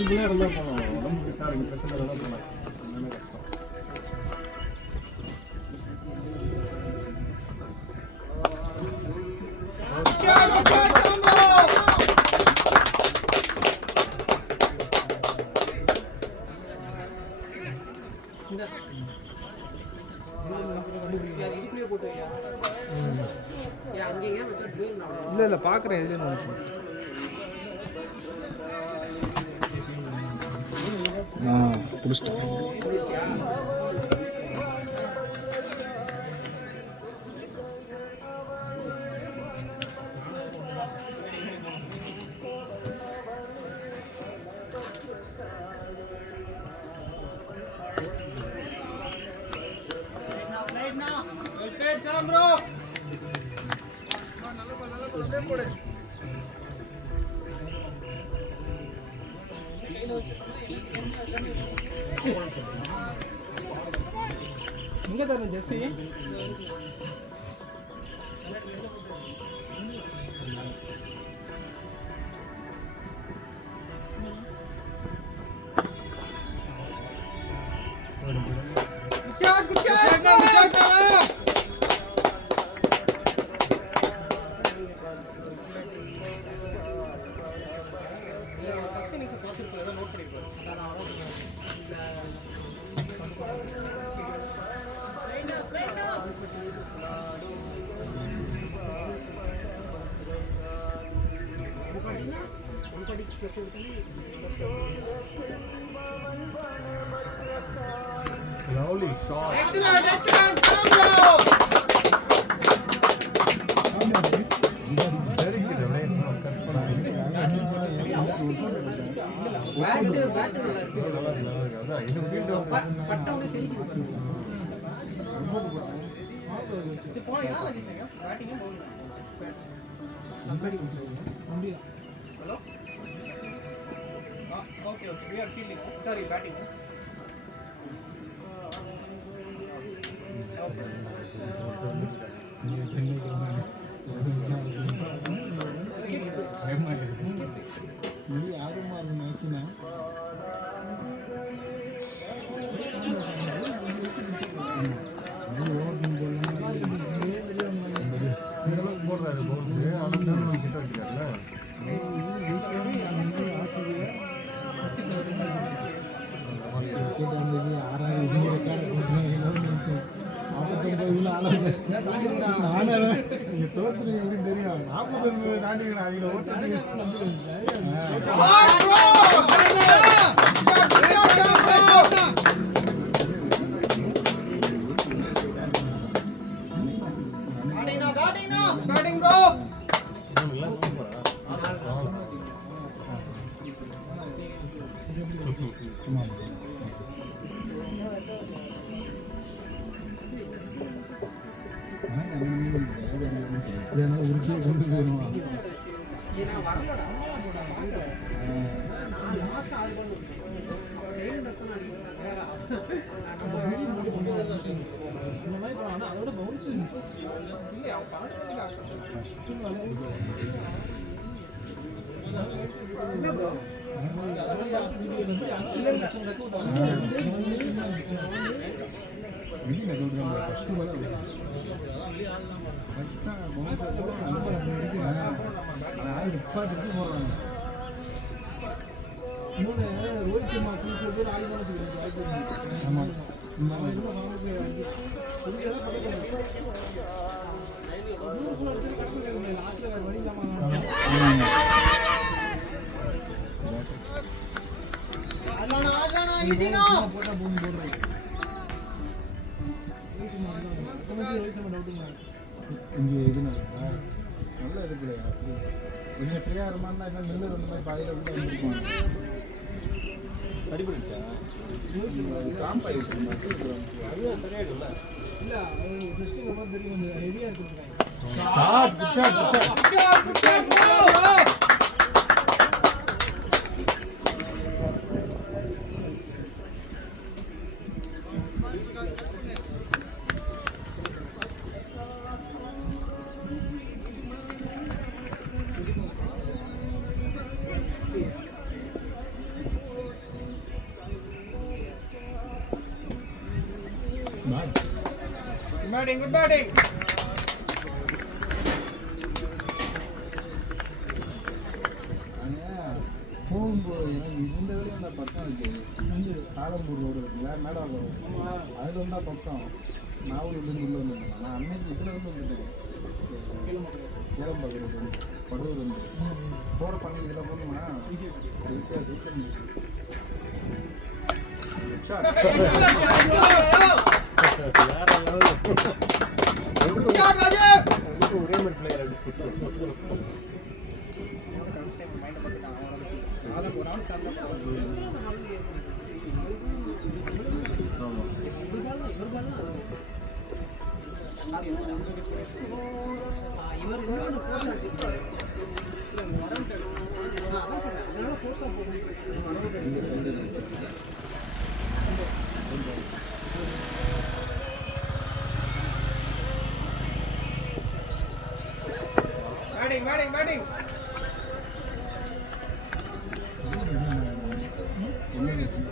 ஃப்ளெக்சிபிளாக இருந்தால் போகலாம். உடம்புக்கு சார் இங்கே பிரச்சனை இருந்தால் போகலாம். எல்லாமே கஷ்டம். இல்லை இல்லை பார்க்குறேன் எதுலேயும் நினச்சேன். பிடிச்சிட்டேன். எங்கே தரேன் ஜெஸ்ஸி? Lovely shot. Excellent, excellent, Sandro! Very good. Hello? Okay, okay. We are fielding. Sorry, batting. Okay. போடுறாரு பவுன்ஸ் ஆனால் கிட்ட வச்சுக்காருல்ல. நீங்க தோத்துருங்க எப்படின்னு தெரியும். 49 தாண்டிங்களா அவங்க ஓட்டு. Batting bro. உருட்டியே கொண்டு போயிடுவான். அதோட பவுன்ஸ் ரோஹித் சர்மா பேர் ஆயுதம் இங்கே இது நல்லா இருக்குல்ல. கொஞ்சம் ஃப்ரீயாக இருந்தால் என்ன நெல் ரெண்டு மாதிரி பாதியில் வந்து வந்துருப்பாங்க. அடிபடிச்சா காம்ப் ஆகிடுச்சு. அதுவே சரியாயிடும்ல. இல்லை ஃபஸ்ட்டு ரொம்ப தெரியும் கொஞ்சம் ஹெவியாக இருக்குங்க. Good batting. போகும்போது எனக்கு இந்த வழி அந்த பக்கம் இருக்கு வந்து ஆலம்பூர் ரோடு இருக்குல்ல மேடம் ரோடு ஆமாம் அதில் வந்தால் பக்கம் நாவலூர்லேருந்து உள்ள வந்துருந்தேன் நான் அன்னைக்கு இதில் வந்து வந்துட்டேன் கேளம்பாக்கம் ரோடு வந்து படூர் வந்து போகிற பண்ணி இதில் போகணுமா ஈஸியாக சீக்கிரம் Good shot, Rajiv. ஒரே மாதிரி பிளேயர் இவர் இன்னும் ஃபோர்ஸ் அடிச்சிருக்காரு அதனால ஃபோர்ஸா போகும் Batting. என்ன பிரச்சனை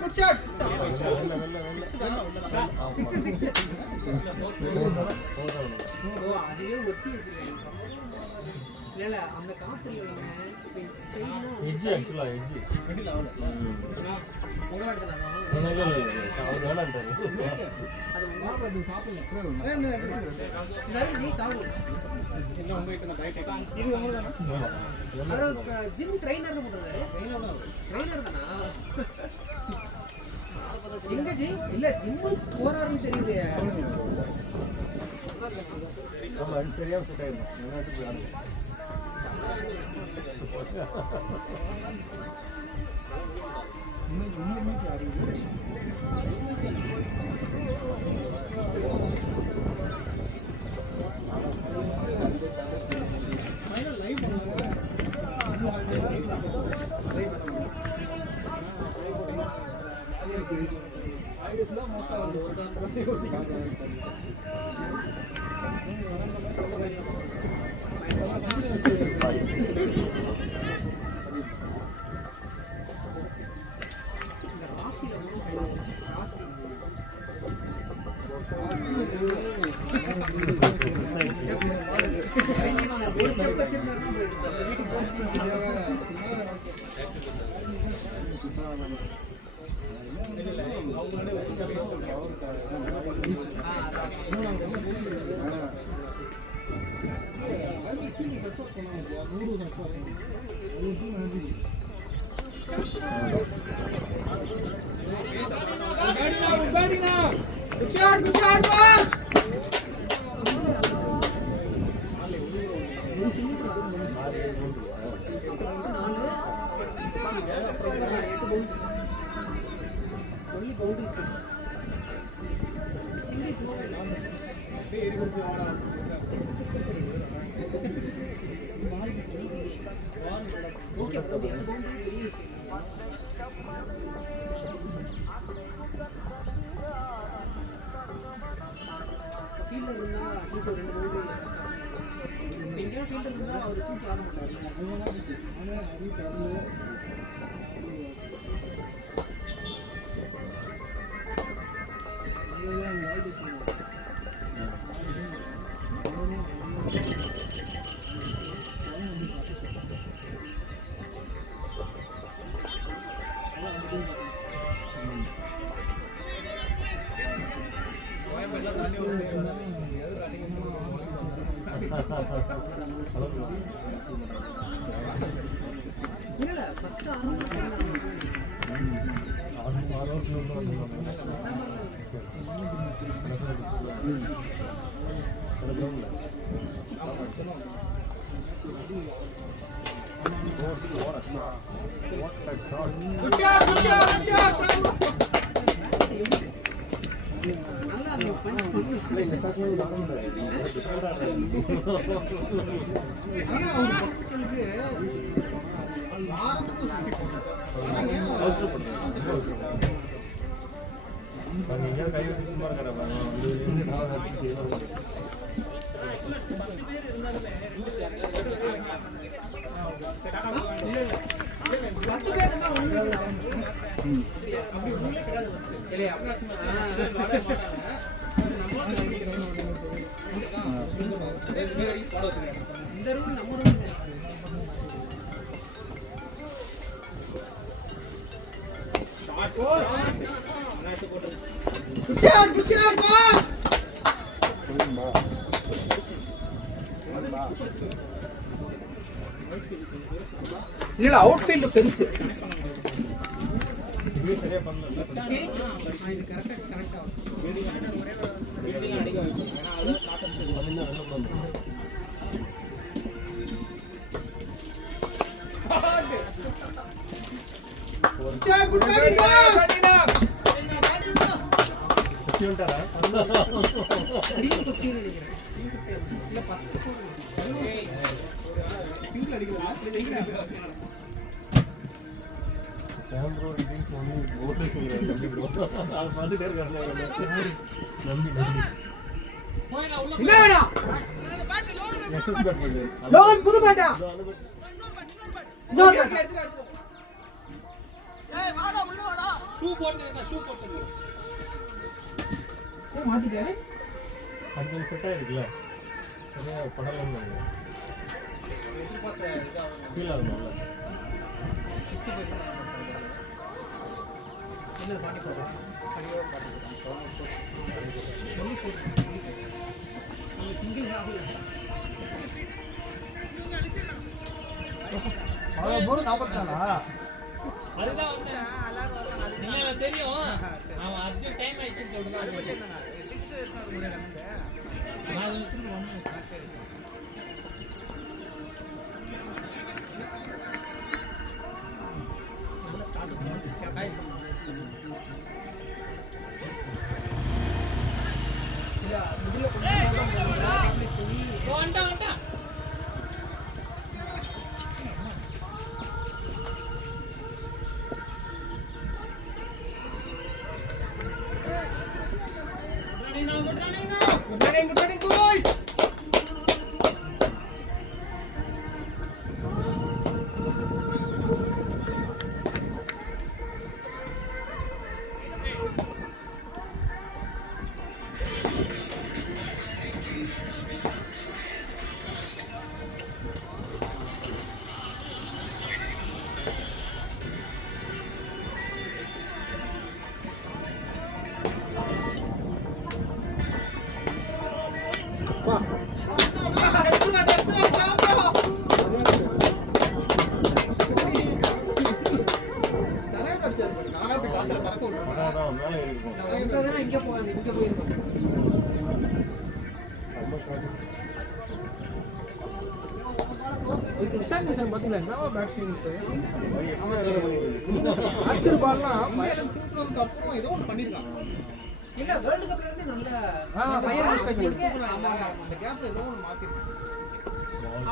Good shot. சிக்ஸ் ஓ அதுவே ஒட்டி வச்சிருக்காங்க இல்ல அந்த காத்துல எட்ஜ் ஆக்சுவலா எட்ஜ் உங்க வாட்டி தானே அவர் வேணான்ட்டாரு அது உங்க வாட்டி சாப்பிடல ஜி சாப்பிடு என்ன உங்ககிட்ட நான் டயட் இது உங்களுக்கு தானா ஜிம் ட்ரைனர் போட்டுருக்காரு ட்ரைனர் தானா எங்க ஜி இல்ல ஜிம் போறாருன்னு தெரியுது ஆமா அது சரியா செட் ஆயிடும் என்னட்டு ஆடுது இன்னுமே அறிவு இந்த ராசியில ராசி ஒரு ஸ்டெப் வச்சிருந்தாருன்னா Good shot, boss. ஒரு சிங்கிள் ஃபர்ஸ்ட் 4 அப்புறம் 8 பவுண்டரி ஒன்லி பவுண்டரிஸ் தான் சிங்கிள் ஓகே ப்ரோ 8 பவுண்டரி பெரிய விஷயம் ஃபீல்டர் இருந்தா அட்லீஸ்ட் ஒரு 2 பவுண்டரி எங்கேயா ஃபீல்டர் இருந்தா அவர் தூக்கி ஆட மாட்டாரு இல்ல ஃபர்ஸ்ட் ஆரம்பம் Good shot. நல்லா அந்த பஞ்ச் பண்ணு இந்த சாட்சியம் ஆரம்பிச்சாரு ஆனா அவர் பொட்டன்ஷியலுக்கு வாரத்துக்கு ஒரு 50 போடுறோம். நாங்கள் எங்கேயாவது கை வச்சு சும்மா இருக்கிற நான் அடிச்சுட்டு பத்து பேர் இருந்தா ஒண்ணு இல்லையா? இந்த ரூம் நம்ம ரூம் இல்ல அவுட்ஃபீல்ட் பெருசு. இதுவே சரியாக பண்ணல. இது கரெக்டா கரெக்டா பார்த்துட்டே இருக்காரு. நம்பி இல்ல வேணாம். எஸ்எஸ் பேட் பண்ணு. லோன் புது பேட்டா. இன்னொரு பேட்டா. ஏய் வாடா உள்ள வாடா. ஷூ போட்டு. ஏய் மாத்திட்டாரு. அது செட் ஆயிருக்குல. சரியா படலாம் எதிர்பார்த்த இதா ஃபீல் ஆகும்ல. 6 பேர் இல்ல 44. சிங்கிள் ராகுல். அவ்வளோ போரும் 44. அதுதான் வந்தேன். இல்ல எனக்கு தெரியும். அவன் அர்ஜென்ட் டைம் ஆயிடுச்சுன்னு சொல்றான். அது பத்தி என்னங்க? டிக்ஸ் இருந்தா முடியல நமக்கு. நான் திரும்ப வந்தேன். சரி. நல்ல ஸ்டார்ட் பண்ணு. இல்ல முதல்ல கொஞ்சம் வந்துட்டா. Good running, boys. அதான் மேலே இருக்கும். இங்க இங்க போகாது. இங்க போயிருக்கோம். இதுக்கு எக்ஸாமினேஷன் பார்த்தீங்களா என்னவா பேட்ஸ்மேனுக்கு எப்படி ஆச்சரிய பால்லாம் திருப்பூருக்கு அப்புறம் ஏதோ ஒன்று பண்ணிருக்காங்க. இல்ல வேர்ல்ட் கப்ல இருந்து நல்ல ஃபைனல் மிஸ்டேக் ஆமா அந்த கேப்ல ஏதோ ஒன்று மாத்திருக்காங்க.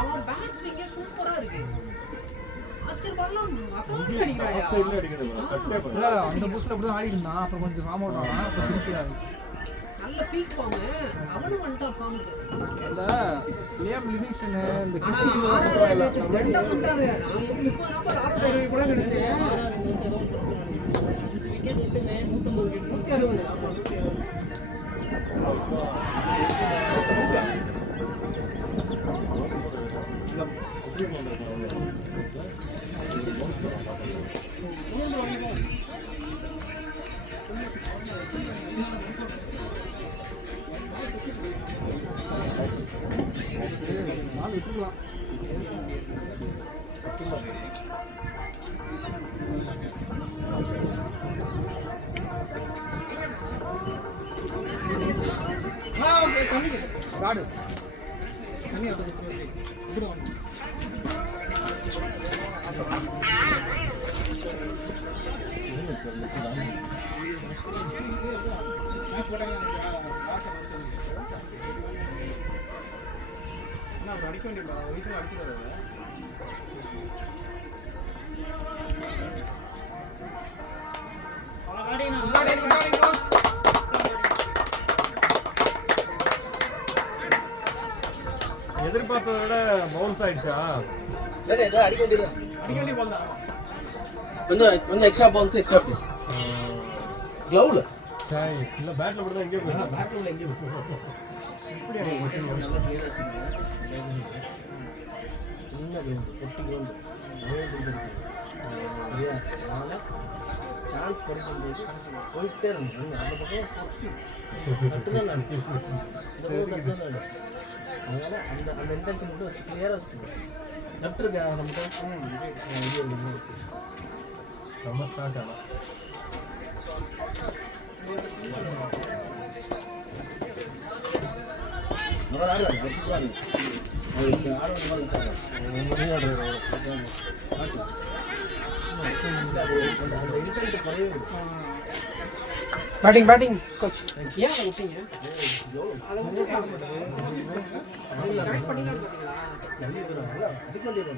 அவன் பேட் ஸ்விங்கே சூப்பரா இருக்கு. ஆச்சரிய பால்லாம் அசால்ட்டா அடிக்கிறாயா. ஆஃப் சைடுல அடிக்குது bro. கட்டே பண்ணு. இல்ல அந்த புஷ்ல அப்படியே ஆடிட்டு இருந்தான். அப்புறம் கொஞ்சம் ஃபார்ம் அவுட் ஆனா அப்புறம் திருப்பி நல்ல பீக் ஃபார்ம். அவனும் வந்துட்டான் ஃபார்முக்கு. அந்த லியம் லிவிங்ஸ்டன் இந்த ஆனா கிறிஸ்டியன் ஆறாவது நேத்து ரெண்டா பண்ணிட்டானுங்க. நான் 30 நாற்பது ஆறு பேர் கூட நினைச்சேன். 5 விக்கெட் விட்டுமே 150 விக்கெட். 160. ஆமா 160. எப்படி பண்றாங்க? நாலு விட்டுருக்கலாம். ஓகே கம்மி. ஸ்டார்ட் தண்ணி அப்படியே இப்படி வந்து. மேட்ச் போட்டாங்க அவர் அடிக்க வேண்டியது ஒரு விஷயம் அடிச்சிருவாரு. எதிர்பார்த்ததை விட பவுன்ஸ் ஆயிடுச்சா? அடிக்க வேண்டிய பால் தான். கொஞ்சம் எக்ஸ்ட்ரா பவுன்ஸ் எக்ஸ்ட்ரா பீஸ் கிளவுல சரி, இல்ல பேட்ல கூட தான் எங்கே போய் பேட்ல எங்கே இப்படி அங்கே போச்சு. நல்லா கிளியரா வச்சிருக்கீங்க. சின்ன கிரவுண்ட் பொட்டி கிரவுண்ட் சரியா? அதனால சான்ஸ் கிடைக்கும்போது போயிட்டே இருக்கணும். அந்த பக்கம் பொட்டி கட்டுனா நான் இந்த பக்கம் கட்டுனா நான் அதனால அந்த அந்த இன்டென்ஷன் மட்டும் வச்சு கிளியராக வச்சுக்கணும். லெஃப்ட் இருக்கு நமக்கு செம்ம ஸ்டார்ட் ஆனால் பேட்டிங் கோச் ஏன் அதை விட்டீங்க? கரெக்ட் பண்ணிடலாம் பார்த்தீங்களா?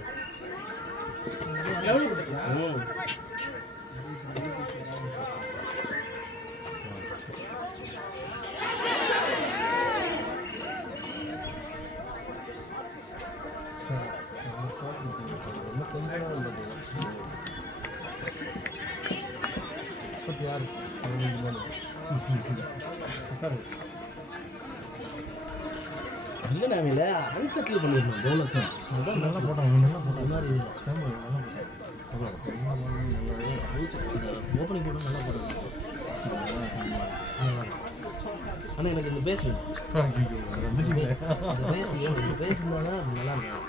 இல்லை நாமில் அன்செட்டில் பண்ணிடணும் பவுலர்ஸை. அதுதான் நல்லா போட்டாங்க, நல்லா போட்டாங்க. இந்த மாதிரி நல்லா ஓப்பனிங் போட்டு நல்லா போட்டாங்க. ஆனால் எனக்கு இந்த பேஸ் வேணும். இந்த பேஸ் வேணும். இந்த பேஸ் இருந்தால் தான் நல்லா இருக்கும்.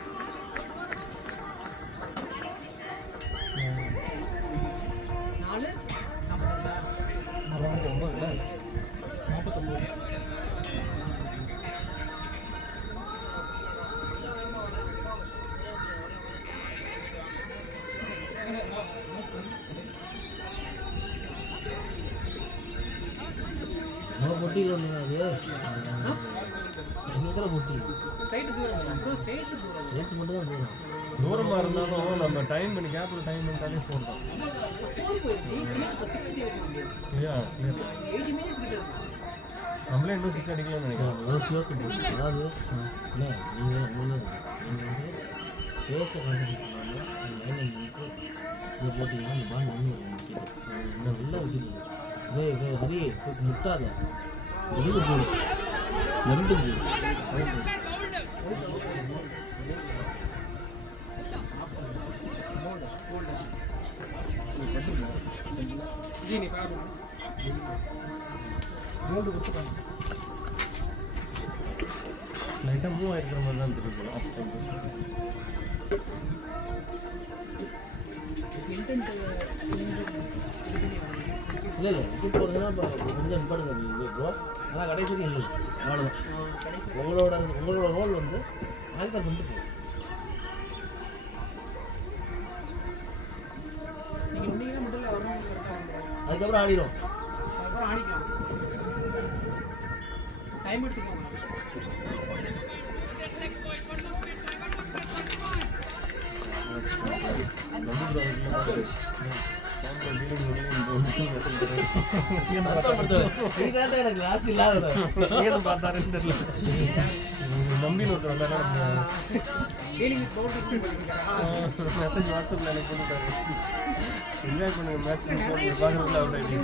பொட்டி அது எங்கே பொட்டி ஸ்ட்ரைட்டு தூரம் ப்ரோ, ஸ்ட்ரைட்டு தூரம். ரேட்டு மட்டும் தான் தூரம். தூரமாக இருந்தாலும் நம்ம டைம் பண்ணி கேப்பில் டைம் பண்ணிட்டாலே ஃபோன் தான். 4 போயிருக்கு. கிளியர் இப்போ 6 கிளியர் பண்ண முடியாது. இல்லையா? 80 மினிட்ஸ் கிட்ட இருக்கும். நம்மளே இன்னும் 6 அடிக்கலாம்னு நினைக்கிறேன். யோசிச்சு போட்டு அதாவது இல்லை நீங்கள் வந்து பேச கான்சன்ட்ரேட் பண்ணாமல் லைன் நின்று இதை போட்டிங்கன்னா அந்த பால் ஒன்று விக்கெட்டு இன்னும் நல்லா விக்கெட்டு. இதே ஹரி போய் முட்டாத எதுக்கு போடும் 2 போடும். லைட்டாக மூவ் ஆகிருக்கிற மாதிரி தான் தெரியுது. இல்லை விக்கெட் போடுறதுன்னா இப்போ கொஞ்சம் இம்பார்ட்டன் ப்ரோ. ஆனால் கடைசிக்கு இல்லை அவ்வளோதான். உங்களோட ரோல் வந்து ஆங்கர் பண்ணிட்டு போகும். நீங்கள் முடிங்கன்னா முதல்ல வரணும், கரெக்டாக வந்துடும். அதுக்கப்புறம் ஆடிடும். அதுக்கப்புறம் ஆடிக்கலாம். டைம் எடுத்துக்கோங்க. எனக்கு லாஸ் இல்லாத பார்த்தாருன்னு தெரியல. நம்பின்னு ஒருத்தர் வந்தாரு. மெசேஜ் வாட்ஸ்அப்பில் எனக்கு போட்டுட்டாரு. என்ஜாய் பண்ணுங்க மேட்ச் பார்க்குறதுல அவுட் ஆகிடுச்சு.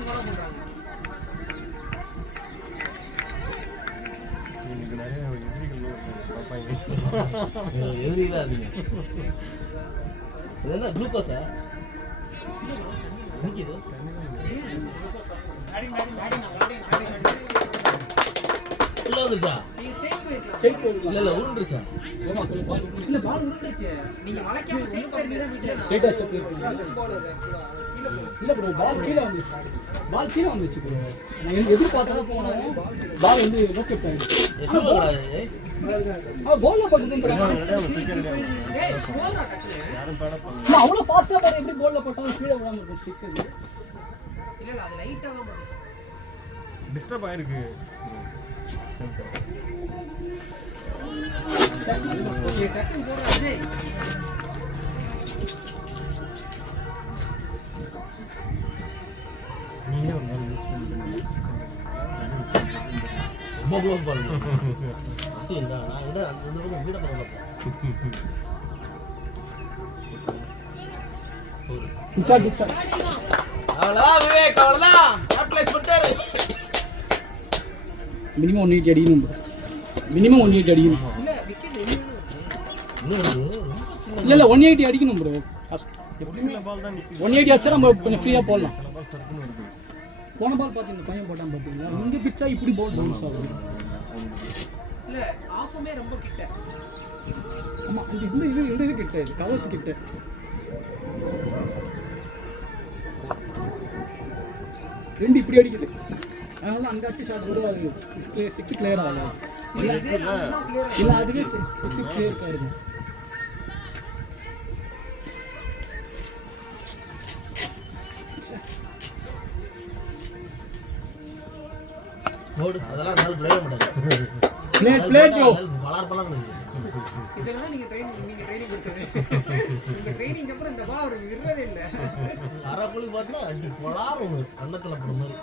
இன்னைக்கு நிறைய எதிரிகள் பார்ப்பாங்க. எதிரிதான் அதிகம். இது என்ன குளுக்கோஸா நிற்கிது? இல்லை வந்துருச்சா? இல்லை இல்லை உருண்டுருச்சா? இல்ல பால் உருண்டுச்சு. நீங்க வளைக்காம ஸ்ட்ரைட் போயிருந்தீங்கன்னா வீட்டுல ஸ்ட்ரைட்டா செக் இல்ல ப்ரோ, பால் கீழ வந்துச்சு. பால் கீழ வந்துச்சு ப்ரோ. நான் எதிர்பார்த்ததா போனேன். பால் வந்து லோக்கெட் ஆயிடுச்சு. எவ்வளோ கூடாது? கோல்ல பட்டுதுன்றாங்க. டேய் போறா டக்குனு. யாரும் பேட பண்ணல. நான் அவ்வளவு ஃபாஸ்டா பாரு எப்படி கோல்ல போட்டாலும் கீழ விடாம இருக்கும் ஸ்டிக் அது. இல்ல இல்ல அது லைட்டா தான் பட்டுச்சு. டிஸ்டர்ப் ஆயிருக்கு. நீ டக்குனு போறா டேய். நீயே ஒரு நாள் யூஸ் பண்ணி ரொம்ப க்ளோஸ் பாருங்க அப்படி இருந்தா நான் விட அந்த பக்கம் வீட பக்கம் பார்த்தேன் அவ்வளோதான் விவேக், அவ்வளோதான் கேப்டலைஸ் பண்ணிட்டாரு. மினிமம் 180 அடிக்கணும் bro. மினிமம் 180 அடிக்கணும். இல்ல விக்கெட் இன்னும் ரொம்ப சின்ன இல்ல 180 அடிக்கணும் ப்ரோ. எப்படியுமே சில பால் தான் நிற்குது 180 அடிச்சா நம்ம கொஞ்சம் ஃப்ரீயா போடலாம். சில பால் சர்க்குன்னு இருக்குது போன பால் பார்த்து இந்த பையன் போட்டான் பார்த்தீங்களா, இங்க பிச்சா இப்படி போல் பவுன்ஸ் ஆகுது. இல்ல ஆஃபுமே ரொம்ப கிட்ட. ஆமா இந்த இது கிட்ட கவர்ஸ் கிட்ட. ரெண்டு இப்படி அடிக்குது. அதனால அங்க அடிச்சு ஷாட் கூட 6 கிளியர் ஆகல. இல்ல அதுவே 6 கிளியர் ஆயிருக்கும். போடு அதெல்லாம் நாள் டிரைவ் பண்ணாரு ப்ளே ப்ரோ. பலார் பலார் இதெல்லாம் தான் நீங்க ட்ரைனிங் கொடுத்தது. உங்க ட்ரைனிங் அப்புறம் இந்த பால் அவர் விடுறதே இல்ல. அரைப்புள்ளி பார்த்தா அடி பலார் ஒன்று கண்ணத்தில் போடுற மாதிரி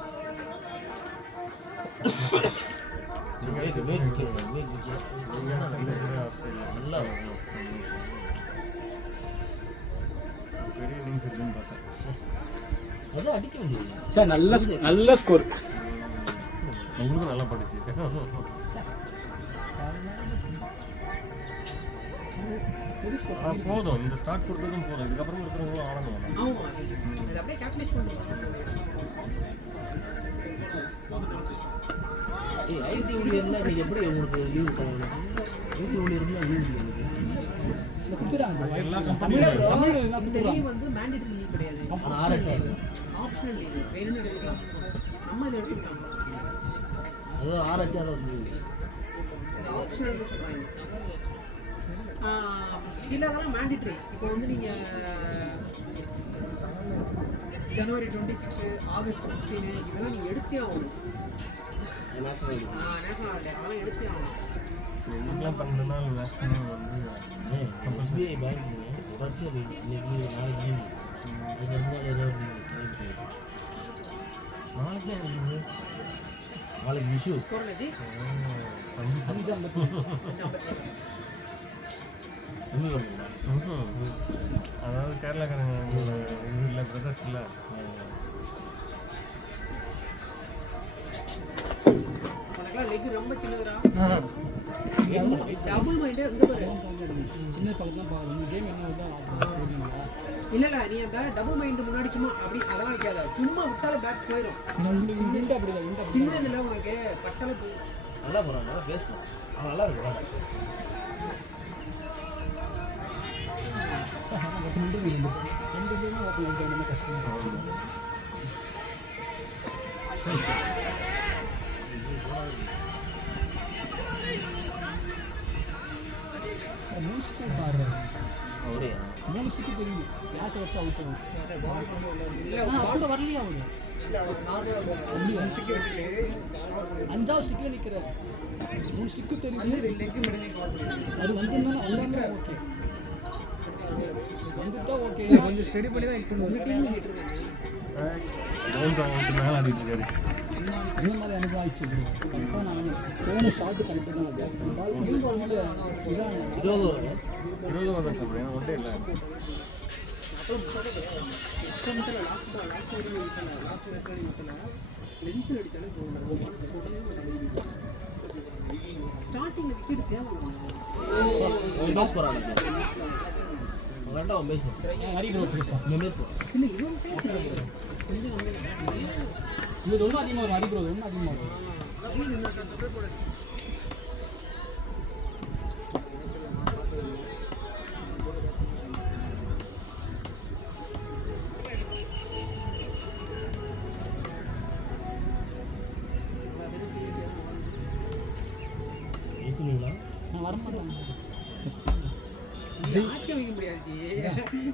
நல்லா பெரிய இன்னிங்ஸ் இருக்குன்னு பார்த்தேன் அதான் அடிக்க முடியாது சார் நல்ல ஸ்கோர். உங்களுக்கும் நல்லா பட்டுச்சு ஆனால் போதும் இந்த ஸ்டார்ட் கொடுத்ததும் போதும் இதுக்கப்புறம் இருக்கிறவங்களும் ஆடணும் ஆமா இது அப்படியே கேப்டலைஸ் பண்ணுவாங்க. ஐடி ஊழியர்லாம் நீங்கள் எப்படி உங்களுக்கு லீவு தராங்க ஐடி ஊழியர்லாம் லீவு இந்த லீவ் வந்து மேண்டேட்டரி லீவ் கிடையாது. ஆனால் ஆராய்ச்சி ஆப்ஷனல் லீவ் வேணும்னு எடுத்துக்கலாம். நம்ம இதை எடுத்துக்கிட்டோம். அதான் ஆராய்ச்சி அதான் லீவு ஆப்ஷனல் சொல்றாங்க. சிலதெல்லாம் மேண்டேட்டரி. இப்போ வந்து நீங்க ஜனவரி 26 ஆகஸ்ட் 15 இதெல்லாம் நீங்க எடுத்தே ஆகணும். நேஷனல் நேஷனல் டே அதெல்லாம் எடுத்தே ஆகணும். இதுக்கெல்லாம் 12 நாள் மேக்ஸிமம் வந்து எஸ்பிஐ பேங்க்குங்க தொடர்ச்சியாக இன்னைக்கு நாளைக்கு லீவு அது இருந்தாலும் ஏதாவது நாளைக்கே லீவு நாளைக்கு விஷயம் ஸ்கோர் நஜி 550. கம்மி பண்ணுங்களா அதாவது கேரளாக்காரங்க இது இல்லை பிரதர்ஸ் இல்லை உனக்குலாம் லெக் ரொம்ப சின்னதுடா. டபுள் மைண்டே இங்க பாரு. சின்ன பழக்கம் தான் பாருங்க கேம் என்ன வருதா. இல்ல நீ அந்த டபுள் மைண்ட் முன்னாடி சும்மா அப்படி அதெல்லாம் வைக்காத. சும்மா விட்டால பேட் போயிடும். சின்னதுல உனக்கு பட்டல போயிடும். நல்லா போகிறான் நல்லா பேசுவான் அவன் நல்லா இருக்கு அப்படியா 3 ஸ்டிக் தெரியும் பேட் வச்சு அவுட் ஆகும். இல்ல அவுட் வரலையா அவரு இல்ல ஒரு நார்மல் ஒன் ஸ்டிக் வச்சிட்டு 5வது ஸ்டிக்ல நிக்கிற 3 ஸ்டிக் தெரியும். வந்து லெக் மிடலே கால் பண்ணிடு. அது வந்தா எல்லாமே ஓகே வந்துட்டா ஓகே. கொஞ்சம் ஸ்டடி பண்ணி தான் ஹிட் உங்க பண்ணுவோம். டீம் ஹிட் இருக்காங்க. டவுன் சாங் விட்டு மேலே ஆடிட்டு இருக்காரு அதே மாதிரி அனுபவம் ஆயிடுச்சு கரெக்டாக நான் போன ஷார்ட்டு கரெக்டாக தான் வந்தேன். பால் முடியும் போது இதான் 20 வரும் 20 வந்தா சாப்பிட்றேன் ஒன்றே இல்லை லாஸ்ட் மேட்ச்ல லென்த்ல அடிச்சாலே போகணும். ஸ்டார்டிங்ல விக்கெட் தேவை. பேஸ் போகிறாங்க கரெக்டாக அவன் பேஸ் பண்ணுறான் ஹரி ப்ரோ பேசுவான். இவன் பேஸ் பண்ணுறான் இல்ல இவன் பேசுறான். இது ரொம்ப அதிகமாக வரும். ஹரி ப்ரோ ரொம்ப அதிகமாக வரும். ஏற்றுங்களா நான் வரமாட்டேன். ஆட்சி வைக்க முடியாது ஜி.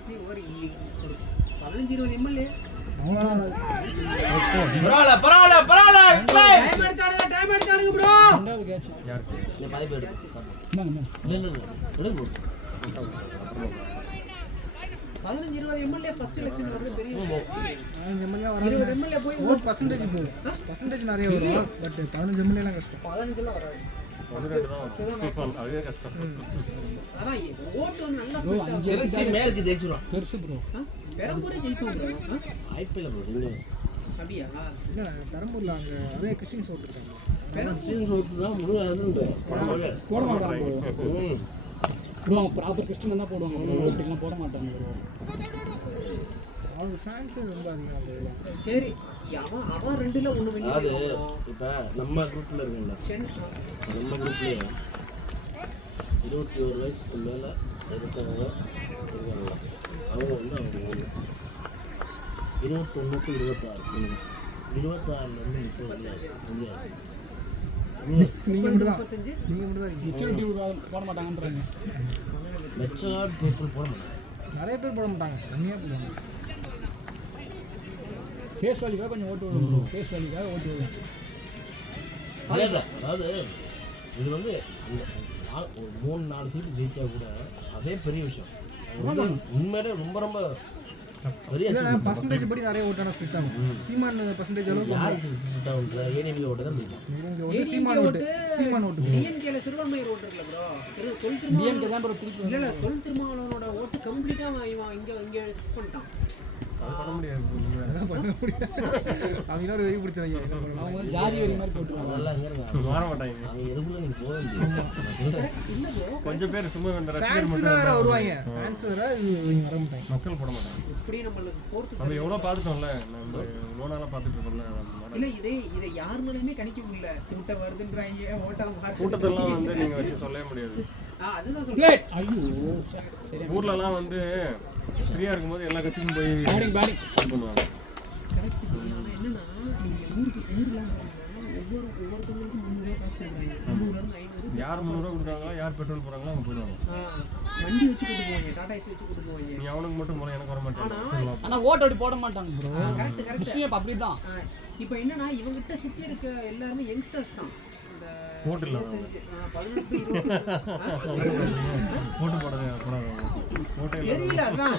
நீ ஒரு 15-20 எம்எல்ஏ பரவாயில்ல டைம் எடுத்தானுங்க ப்ரோ. ரெண்டாவது கேட்ச் யாருக்கு இல்லை பாதிப்பு எடுத்து இந்தாங்க இல்லை இல்லை எடுக்க போடு 15-20 எம்எல்ஏ ஃபர்ஸ்ட் எலெக்ஷன் வரது பெரிய விஷயம். 15 எம்எல்ஏ 20 எம்எல்ஏ போய் ஓட் பர்சன்டேஜ் போகும். பர்சன்டேஜ் நிறைய வரும். பட் 15 எம்எல்ஏலாம் கஷ்டம். 15 எல்லாம் வராது. 12 தான் வரும். அதுவே கஷ்டம். அதான் ஓட்டு வந்து நல்லா split ஆகும். திருச்சி மேற்கு ஜெயிச்சிரும். பெருசு ப்ரோ. பெரம்பூரே ஜெயிப்போம் bro. ஐபிஎல் ப்ரோ நீங்க அப்படியா? இல்ல பெரம்பூர்ல அங்க நிறைய கிறிஸ்டியன்ஸ் ஓட்டு இருக்காங்க. சீன் ரோட் தான் முழு அதுன்ற போட மாட்டாங்க ப்ரோ. அவங்க ப்ராப்பர் கிறிஸ்டியன் தான் போடுவாங்க ப்ரோ. ஓட்டுலாம் போட மாட்டாங்க ப்ரோ. அவங்க ஃபேன்ஸ் ரொம்ப அதிகம் அந்த இதுல. சரி அவன் ரெண்டுல ஒண்ணு வெளிய அது இப்ப நம்ம குரூப்ல இருக்கீங்களா, நம்ம குரூப்லயே 21 வயசுக்கு மேல இருக்கவங்க இருக்காங்களா, அவங்க வந்து அவங்க 21 26 26லேருந்து 30 முடியாது. நீங்க மட்டும் தான் 35 நீங்க மட்டும் தான் மெச்சூரிட்டி போட மாட்டாங்கன்றாங்க. மெச்சூர்ட் பீப்புள் போட மாட்டாங்க. நிறைய பேர் போட மாட்டாங்க. கம்மியாக போடுவாங்க. ஃபேஸ் வேல்யூக்காக கொஞ்சம் ஓட்டு விடும் ப்ரோ. ஃபேஸ் வேல்யூக்காக ஓட்டு விடும். அதாவது இது வந்து ஒரு 3-4 சீட்டு ஜெயிச்சா கூட அதே பெரிய விஷயம். அது வந்து உண்மையிலே ரொம்ப ரொம்ப பெரிய பர்சன்டேஜ் படி நிறைய ஓட்டான ஸ்பிட் ஆகும். சீமான் பர்சன்டேஜ் அளவுக்கு யார் ஸ்பிட் ஆகுது, ஏடிஎம்கே ஓட்டு தான் பிடிக்கும். சீமான் ஓட்டு டிஎம்கேல சிறுபான்மை ஓட்டு இருக்குல்ல ப்ரோ. தொல் திருமாவளவன் டிஎம்கே தான் ப்ரோ திருப்பி இல்ல தொல் திருமாவளவனோட ஓட்டு கம்ப்ளீட்டா இவன் இங்க ஷிஃப்ட் பண்ணிட்டான். அது பண்ண முடியாது. அவங்க இன்னொரு வெறி பிடிச்சவங்க. அவங்க வந்து ஜாதி வெறி மாதிரி போட்டுருவாங்க. அதெல்லாம் எங்க இருங்க, மாற மாட்டாங்க. அவங்க எதுக்குள்ள நீங்க போக முடியும். இல்ல ப்ரோ கொஞ்சம் பேர் சும்மா இந்த ரசிகர் ஃபேன்ஸ் மட்டும் வேற வருவாங்க. ஃபேன்ஸ் வேற இவங்க வர மாட்டாங்க. மக்கள் போட மாட்டாங்க. இப்படி நம்மளுக்கு ஃபோர்த் நம்ம எவ்வளோ பார்த்துட்டோம்ல, நம்ம லோனால பார்த்துட்டு இருக்கோம்ல. இல்ல இதை யாருனாலுமே கணிக்க முடியல. கூட்டம் வருதுன்றாங்க, ஓட்டா மாறு. கூட்டத்தெல்லாம் வந்து நீங்க வச்சு சொல்லவே முடியாது. அதுதான் சொல்றேன். ஐயோ சரி. ஊர்லலாம் வந்து ஃப்ரீயா இருக்கும்போது எல்லா கட்சிக்கும் போய் பேட்டிங் பண்ணுவாங்க. கரெக்ட். ஆனா என்னன்னா நீங்க ஊர்ல ஒவ்வொருத்தவங்களுக்கும் 300 காசு கொடுக்குறாங்க. 300 இருந்து 500. யார் 300 கொடுக்குறாங்களோ, யார் பெட்ரோல் போடுறாங்களோ அவங்க போயிடுவாங்க. வண்டி வச்சு கூட்டு போவாங்க, டாடா ஏசி வச்சு கூட்டு போவாங்க. நீ அவனுக்கு மட்டும் போல எனக்கு வர மாட்டேன். ஆனா ஓட்டு அப்படி போட மாட்டாங்க ப்ரோ. கரெக்ட். விஷயம் அப்படிதான். இப்போ என்னன்னா இவங்கிட்ட சுத்தி இருக்க எல்லாருமே யங்ஸ்டர்ஸ் தான். இந்த ஓட்டு இல்லாத 18 ஓட்டு போடாத ஓட்டே தெரியல. அதான்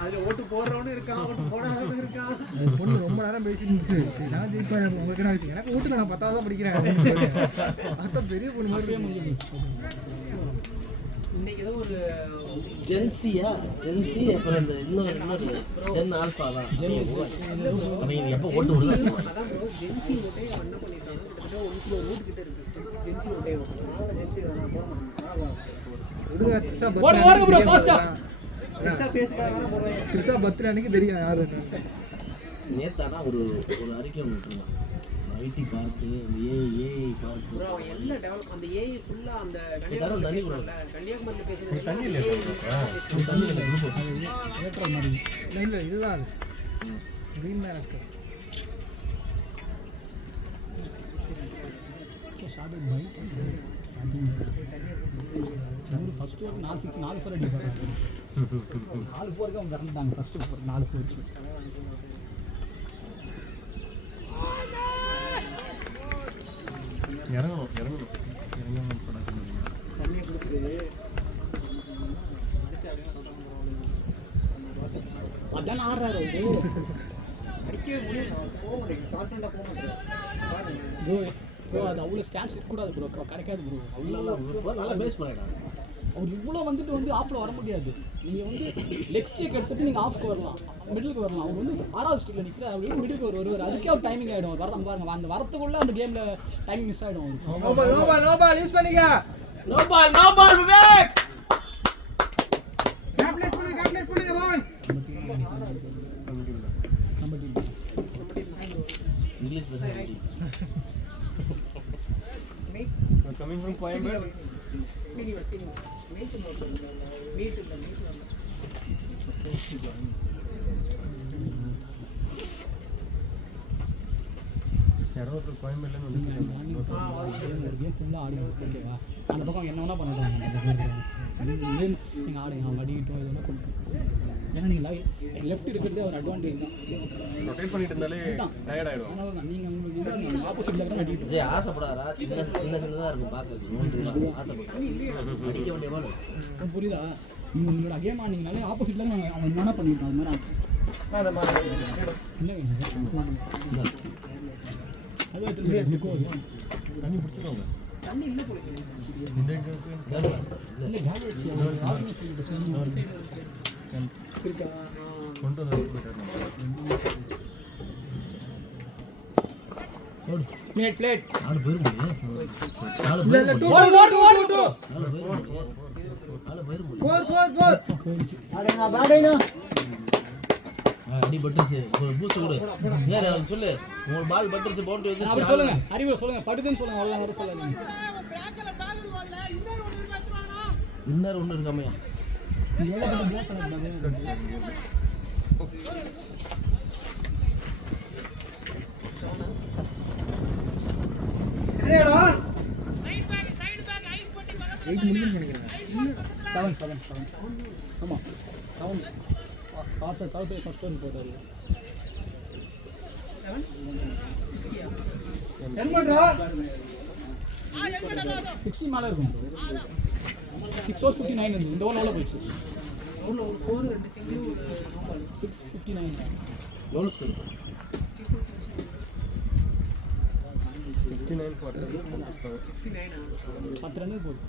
அதுல ஓட்டு போடுறவனும் இருக்கான், ஓட்டு போடாதவனும் இருக்கான். பொண்ணு ரொம்ப நேரம் பேசிட்டு இருந்துச்சு. சரி, நான் ஜெயிப்பேன் உங்களுக்கு என்ன விஷயம், எனக்கு ஓட்டுல நான் 10வது தான் படிக்கிறேன். அதான் பெரிய பொண்ணு மாதிரி இன்னைக்கு ஏதோ ஒரு ஜென்சியா ஜென்சி அப்புறம் இந்த இன்னொரு ஜென் ஆல்ஃபா தான். அவங்க எப்போ ஓட்டு விடுறாங்க. அதான் ப்ரோ ஜென்சி ஓட்டே என்ன பண்ணிருக்காங்க, கிட்டத்தட்ட 1 கிலோ ரூட் கிட்ட இருக்கு ஜென்சி ஓட்டே. அதனால ஜென்சி போட மாட்டாங்க. ஓடுங்க ப்ரோ ஃபாஸ்டா. பேசுக்காக வேற போடுறாங்க. த்ரிஷா பர்த்டே அன்னைக்கு தெரியும் யாரு. நேத்தானா ஒரு அறிக்கை விட்டுருந்தான். IT park, AI park, bro அவன் எல்லாம் டெவலப் அந்த ஏஐ ஃபுல்லா அந்த தண்ணி கன்னியாகுமரியில பேசுனது தண்ணி இல்லையா தண்ணி இல்லை ஏற்றல் மாதிரி இல்லை இதுதான் அது க்ரீன் தான் இருக்கு. ஸ்டார்டிங் பைக் ஃபர்ஸ்ட் ஒரு 4-6 4 4 அடிப்பாங்க. 4 4க்கு அவங்க கறந்துட்டாங்க. ஃபர்ஸ்ட் 4 4 இறங்கணும் தண்ணியை கொடுத்துட்டு அதான் ஆடுறாரு அடிக்கவே முடியல. போக முடியும், கான்ஃபிடண்டா போக மாட்டேன். ப்ரோ அது அவ்வளோ ஸ்டான்ஸ் இருக்கக்கூடாது ப்ரோ. கிடைக்காது ப்ரோ. அவ்வளோ நல்லா பேஸ் பண்ணிடா. அவர் இவ்வளோ வந்துட்டு ஆஃபில் வர முடியாது. நீங்கள் வந்து லெக் ஸ்டிக் எடுத்துகிட்டு நீங்கள் ஆஃப்க்கு வரலாம், மிடிலுக்கு வரலாம். அவர் வந்து 6வது ஸ்டிக்கில் நிற்கிற அப்படி மிடிலுக்கு வருவார். அதுக்கே ஒரு டைமிங் ஆகிடும். அவர் வரலாம் பாருங்க, அந்த வரத்துக்குள்ளே அந்த கேமில் டைமிங் மிஸ் ஆகிடும். நோபால் யூஸ் பண்ணிக்க. நோபால் விவேக் கேப்லேஸ் பண்ணுங்க பாய். நம்ம டீம் இங்கிலீஷ் பேசுகிறேன். Coming from Koyambedu. Cinema meet இல்லை. 200 கோயம்பேடுலேருந்து வந்து ஒரு கேம் ஃபுல்லாக ஆடி ஓகேவா. அந்த பக்கம் என்ன வேணால் பண்ணிடுவாங்க. நீங்கள் ஆடுங்க, அவங்க அடிக்கிட்டோம் இது வேணால் கொண்டு. ஏன்னா நீங்கள் லெஃப்ட் இருக்கிறதே ஒரு அட்வான்டேஜ் தான். ரொட்டேட் பண்ணிட்டு இருந்தாலே டயர்ட் ஆகிடும். அதனால தான் நீங்கள் உங்களுக்கு இதாக ஆப்போசிட்டில் கூட அடிக்கிட்டோம். விஜய் ஆசைப்படாதா? சின்னதாக இருக்கும் பார்க்கறதுக்கு. ஆசைப்படுறேன் அடிக்க வேண்டிய பால் புரியுதா? நீங்கள் உங்களோட கேம் ஆனீங்கனாலே ஆப்போசிட்டில் அவன் என்ன பண்ணிட்டான் அது மாதிரி அந்த மாதிரி இல்லை வேணும் அது வச்சு தண்ணி பிடிச்சிக்கோங்க தண்ணி இல்லை போல இந்த இல்லை இருக்கா கொண்டு வந்து பிளேட் 4 பேர் முடியும் 4 இல்லை பேர் இல்லை ஓடு 4 பேர் முடியும் 4 அடி பட்டுச்சு ஒரு பூஸ்ட் கொடு யார் அவன் சொல்லு உங்க பால் பட்டுச்சு பவுண்டரி வந்து அப்படி சொல்லுங்க அறிவு சொல்லுங்க படுதுன்னு சொல்லுங்க அவ்வளோ வர சொல்லாதீங்க இன்னொரு ஒன்று இருக்காமையா செவன் ஆமாம் காசை ஃபர்ஸ்ட் ஒன் போட்டார் சிக்ஸ்டி மேலே இருக்கும் 6/59 இருந்து இந்த ஓவர் எவ்வளோ போயிடுச்சு ஒரு 4 2 சிங்கிள் ஒரு 6:59 எவ்வளோ ஸ்கோர் 69 for 69 10 ரன் போகுது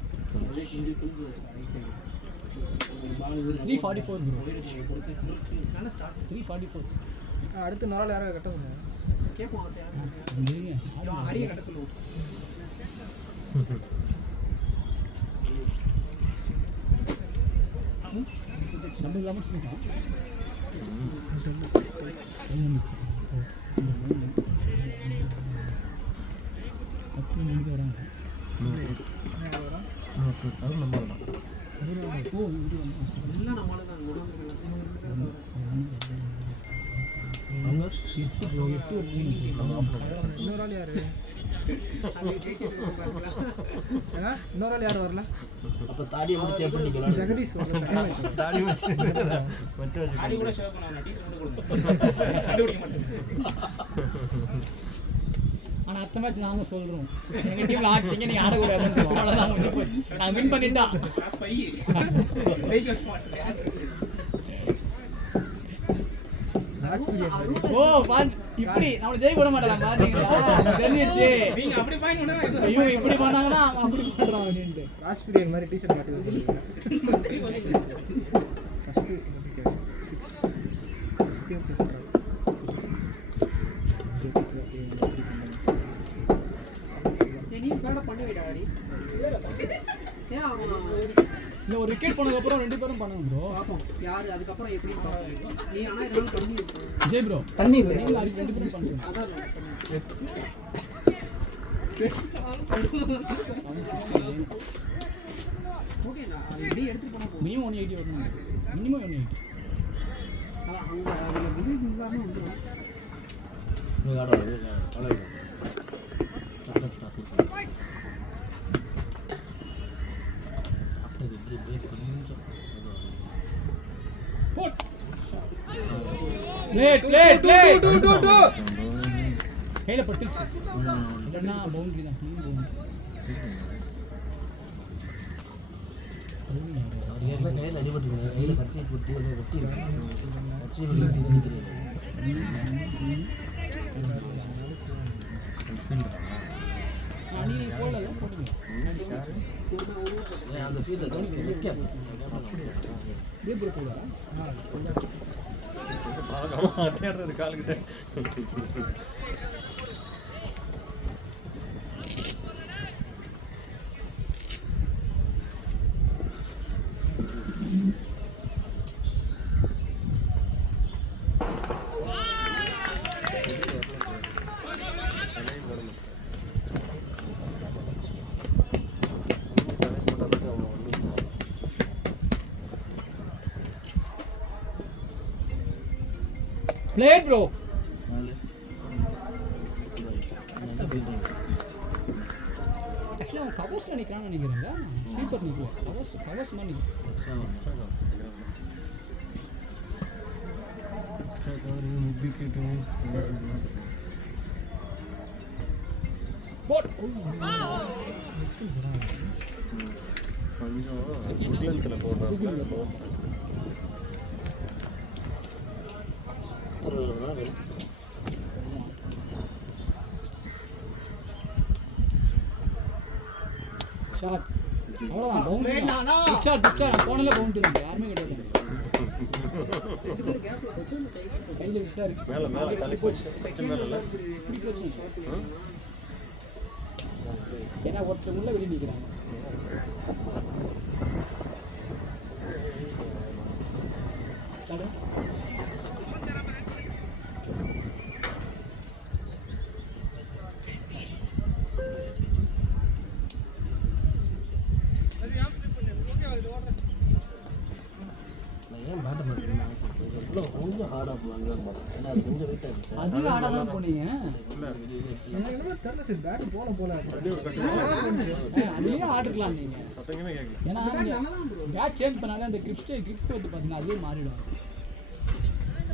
344 ப்ரோ நல்ல ஸ்டார்ட் 344 அடுத்து நாள் யாரை கட்ட சொன்னேன் கேட்போம் இல்லைங்க அரிய கட்ட சொல்லுவோம் நம்ம கிராமம் சொல்லுங்க வராங்க அது நம்ம எல்லாம் நம்மளால தான் அவங்க 8 ஒரு இன்னொரு ஆள் யாரு அது ஜெயிச்சது பாருங்களா இன்னொரு ஆள் யாரும் வரல அப்போ தாடியை முடிச்சு எப்படி பண்ணிக்கலாம் ஜெகதீஷ் வரல தாடி வச்சு அடி கூட ஷேர் பண்ணாங்க டீச்சர் கூட கண்டுபிடிக்க மாட்டேன் ஆனால் அடுத்த மேட்ச் நாங்கள் சொல்கிறோம் எங்கள் டீமில் ஆட்டிங்க நீங்கள் ஆடக்கூடாதுன்னு அவ்வளோதான் முடிஞ்சு போய் நான் வின் பண்ணிட்டான் ஸ்பை ஜெயிக்க வைக்க மாட்டேன் ஓ பாத்து இப்படி நம்மள ஜெயிக்க விட மாட்டாங்க பாத்தீங்களா தெரிஞ்சிச்சு நீங்க அப்படி பாயிண்ட் பண்ணா ஐயோ இப்படி பண்ணாங்கன்னா அவன் அப்படி பண்றான் அப்படின்ட்டு ராஜ்பிரியன் மாதிரி டீஷர்ட் மாட்டி வந்துருக்கீங்க ஃபர்ஸ்ட் ப்ரைஸ் வந்து கேஷ் 6 ப்ளஸ் நீ பேட பண்ண விடா அடி ஏன் அவன் இல்லை ஒரு விக்கெட் போனதுக்கப்புறம் 2 பேரும் பண்ணுங்க ப்ரோ பாப்போம் யாரு அதுக்கப்புறம் எப்படி பாப்போம் நீ ஆனா இதெல்லாம் பண்ணி விஜய் ப்ரோ தண்ணி இல்லை நீங்கள் அதுக்கு 2 பேரும் பண்ணுங்க அதான் ஓகே நான் அப்படியே எடுத்துட்டு போனா போதும் மினிமம் 180 வரணும் மினிமம் 180 அதான் அவங்க அதுல முடிவு இல்லாம வந்துடும் பிளேட் கையில பட்டுச்சு இல்லைன்னா பவுண்டரி தான் க்ளீன் பவுண்டரி கையில் அடிபட்டு கையில் கட்சி போட்டு அதை வெட்டி கட்சி வெட்டி நிற்கிறேன் நீங்கள் போடல போட்டீங்க அந்த ஃபீல்டில் தனிக்க நிற்க ப்ரோ போடுவா தேடுறது காலுக்கிட்ட Play bro. Actually அவன் கவர்ஸ்ல நிக்கிறான்னு நினைக்கிறேன்ல ஸ்வீப்பர் நிக்கல கவர்ஸ் மாதிரி போட் கொஞ்சம் உட்லத்தில் போடுறாங்க ஷாட் அவ்வளோதான் பவுண்டரி ஷாட் போனல பவுண்டரி தான் யாருமே கிடையாது கையில் விட்டாரு மேலே மேலே தள்ளி போச்சு மேலே இப்படி போச்சு ஏன்னா ஒருத்தர் உள்ள வெளியே நிற்கிறாங்க ஏன் பேட்டை மாட்டேன் கொஞ்சம் ஹார்டாக போகலாங்க ஏன்னா அது கொஞ்சம் வெயிட்டாக இருந்துச்சு அதுவும் ஆடாக தான் போனீங்க அதுலேயே ஆடிருக்கலாம் நீங்கள் சத்தங்கமே கேட்கல ஏன்னா பேட் சேஞ்ச் பண்ணாலே அந்த கிரிப் வந்து பார்த்தீங்கன்னா அதுவே மாறிடும்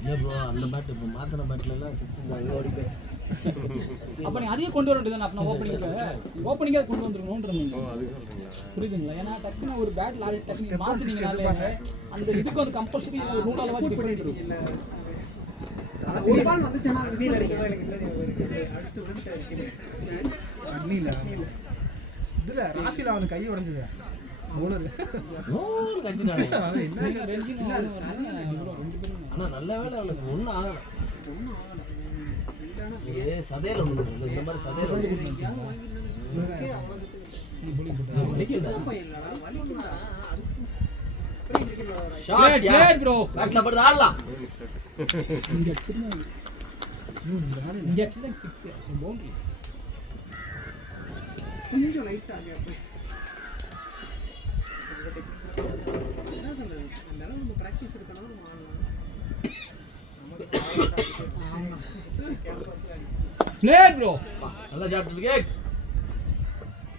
இல்லை ப்ரோ அந்த பேட் இப்போ மாற்றின பேட்லலாம் சிக்ஸ் இருந்தாங்க ஓடிப்பேன் அப்போ நீங்கள் அதையே கொண்டு வர வேண்டியது அப்போ ஓப்பனிங்காக கொண்டு வந்துருக்கணுன்ற நீங்கள் அது சொல்கிறீங்களா புரியுதுங்களா ஏன்னா டக்குன்னு ஒரு பேட் லாரி டக்குனு மாற்றினீங்கனாலே அந்த இதுக்கு வந்து கம்பல்சரி ஒரு ரூட் அளவாக டிஃபரெண்ட் இருக்கும் ஒரு பால் வந்துச்சுன்னா விசில் அடிக்கும் அடிச்சுட்டு விழுந்துட்டாரு இதில் ராசியில் அவன் கை உடஞ்சது பவுலர் கத்தினாங்க நீங்கள் ரெண்டு பேரும் ஆனால் நல்ல வேலை அவனுக்கு ஒன்றும் ஆகலை ஏ சதையில் ஒன்று இந்த மாதிரி சதையில் ஒன்று ப்ரோ பேட்டில் படுத்து ஆடலாம் இங்கே சின்ன சிக்ஸ் பவுண்டரி கொஞ்சம் லைட்டாக என்ன சொல்றது அந்த அளவு நம்ம ப்ராக்டிஸ் இருக்கணும் நம்ம ஆடலாம் பிளேட் ப்ரோ நல்லா சாப்பிட்டு கேக்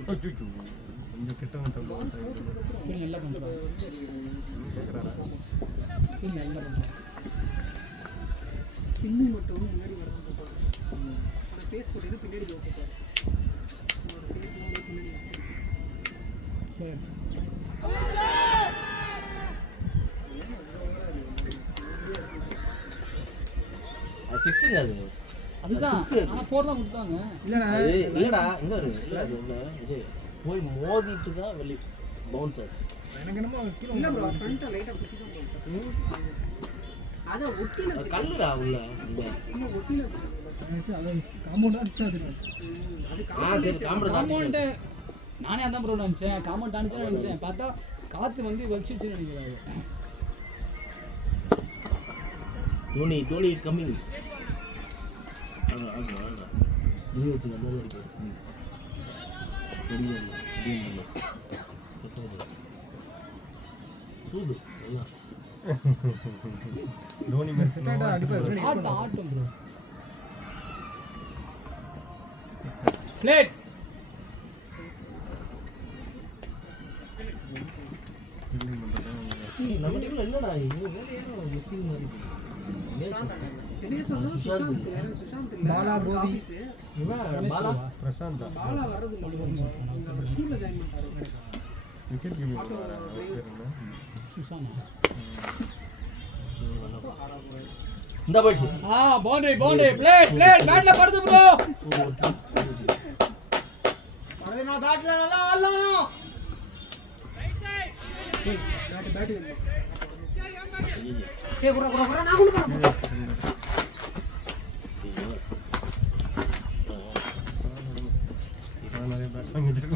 கொஞ்சம் கிட்ட வந்து நல்லா பண்ணுறாங்க கேட்குறாரா நல்லா பண்ணுறாங்க ஸ்பின்னு மட்டும் முன்னாடி வரணும் போட்டாங்க ஆனால் ஃபேஸ் போட்டு பின்னாடி போட்டாங்க ஃபேஸ் பின்னாடி சரி சிக்ஸுங்க அது அதுதான் ஆனால் 4 தான் கொடுத்தாங்க இல்லடா இங்க வரு இல்ல அது இல்ல விஜய் போய் மோதிட்டு தான் வெளிய பவுன்ஸ் ஆச்சு எனக்கு என்னமோ இல்லை ப்ரோ ஃப்ரண்ட்டை லைட்டாக குத்தி தான் போட்டாங்க அதை ஒட்டில கல்லுடா உள்ள இந்த இல்லை ஒட்டில காம்பவுண்டாக அது சரி காம்பவுண்ட் காம்பவுண்டு நானே அதான் ப்ரோ நினச்சேன் காம்பவுண்ட் தாண்டி நினச்சேன் பார்த்தா காற்று வந்து வலிச்சிருச்சுன்னு நினைக்கிறாரு தோனி கம்மிங் நீ வச்சு அந்த சூது எல்லாம் தோனி மெர்சி ஆட்டம் ப்ரோ பிளேட் நம்ம டீம்ல என்னடா இது மிஸ்ஸிங் மாதிரி சுஷாந்த் சுஷாந்த் இல்லை பாலா, கோபி. இவன் பாலா பிரசாந்தா பாலா வர்றது இல்லை ஸ்கூலில் ஜாயின் பண்ணுறாரு விக்கெட் கீப்பிங் பேர் என்ன சுசானா இந்த போயிடுச்சு பவுண்டரி பிளேட் பேட்ல படுது ப்ரோ நான் பேட்டில் நல்லா ஆடலாம் பேட்டு ஏய் குறா நான் கொண்டு போறேன் நிறைய பேட் வாங்கிட்டு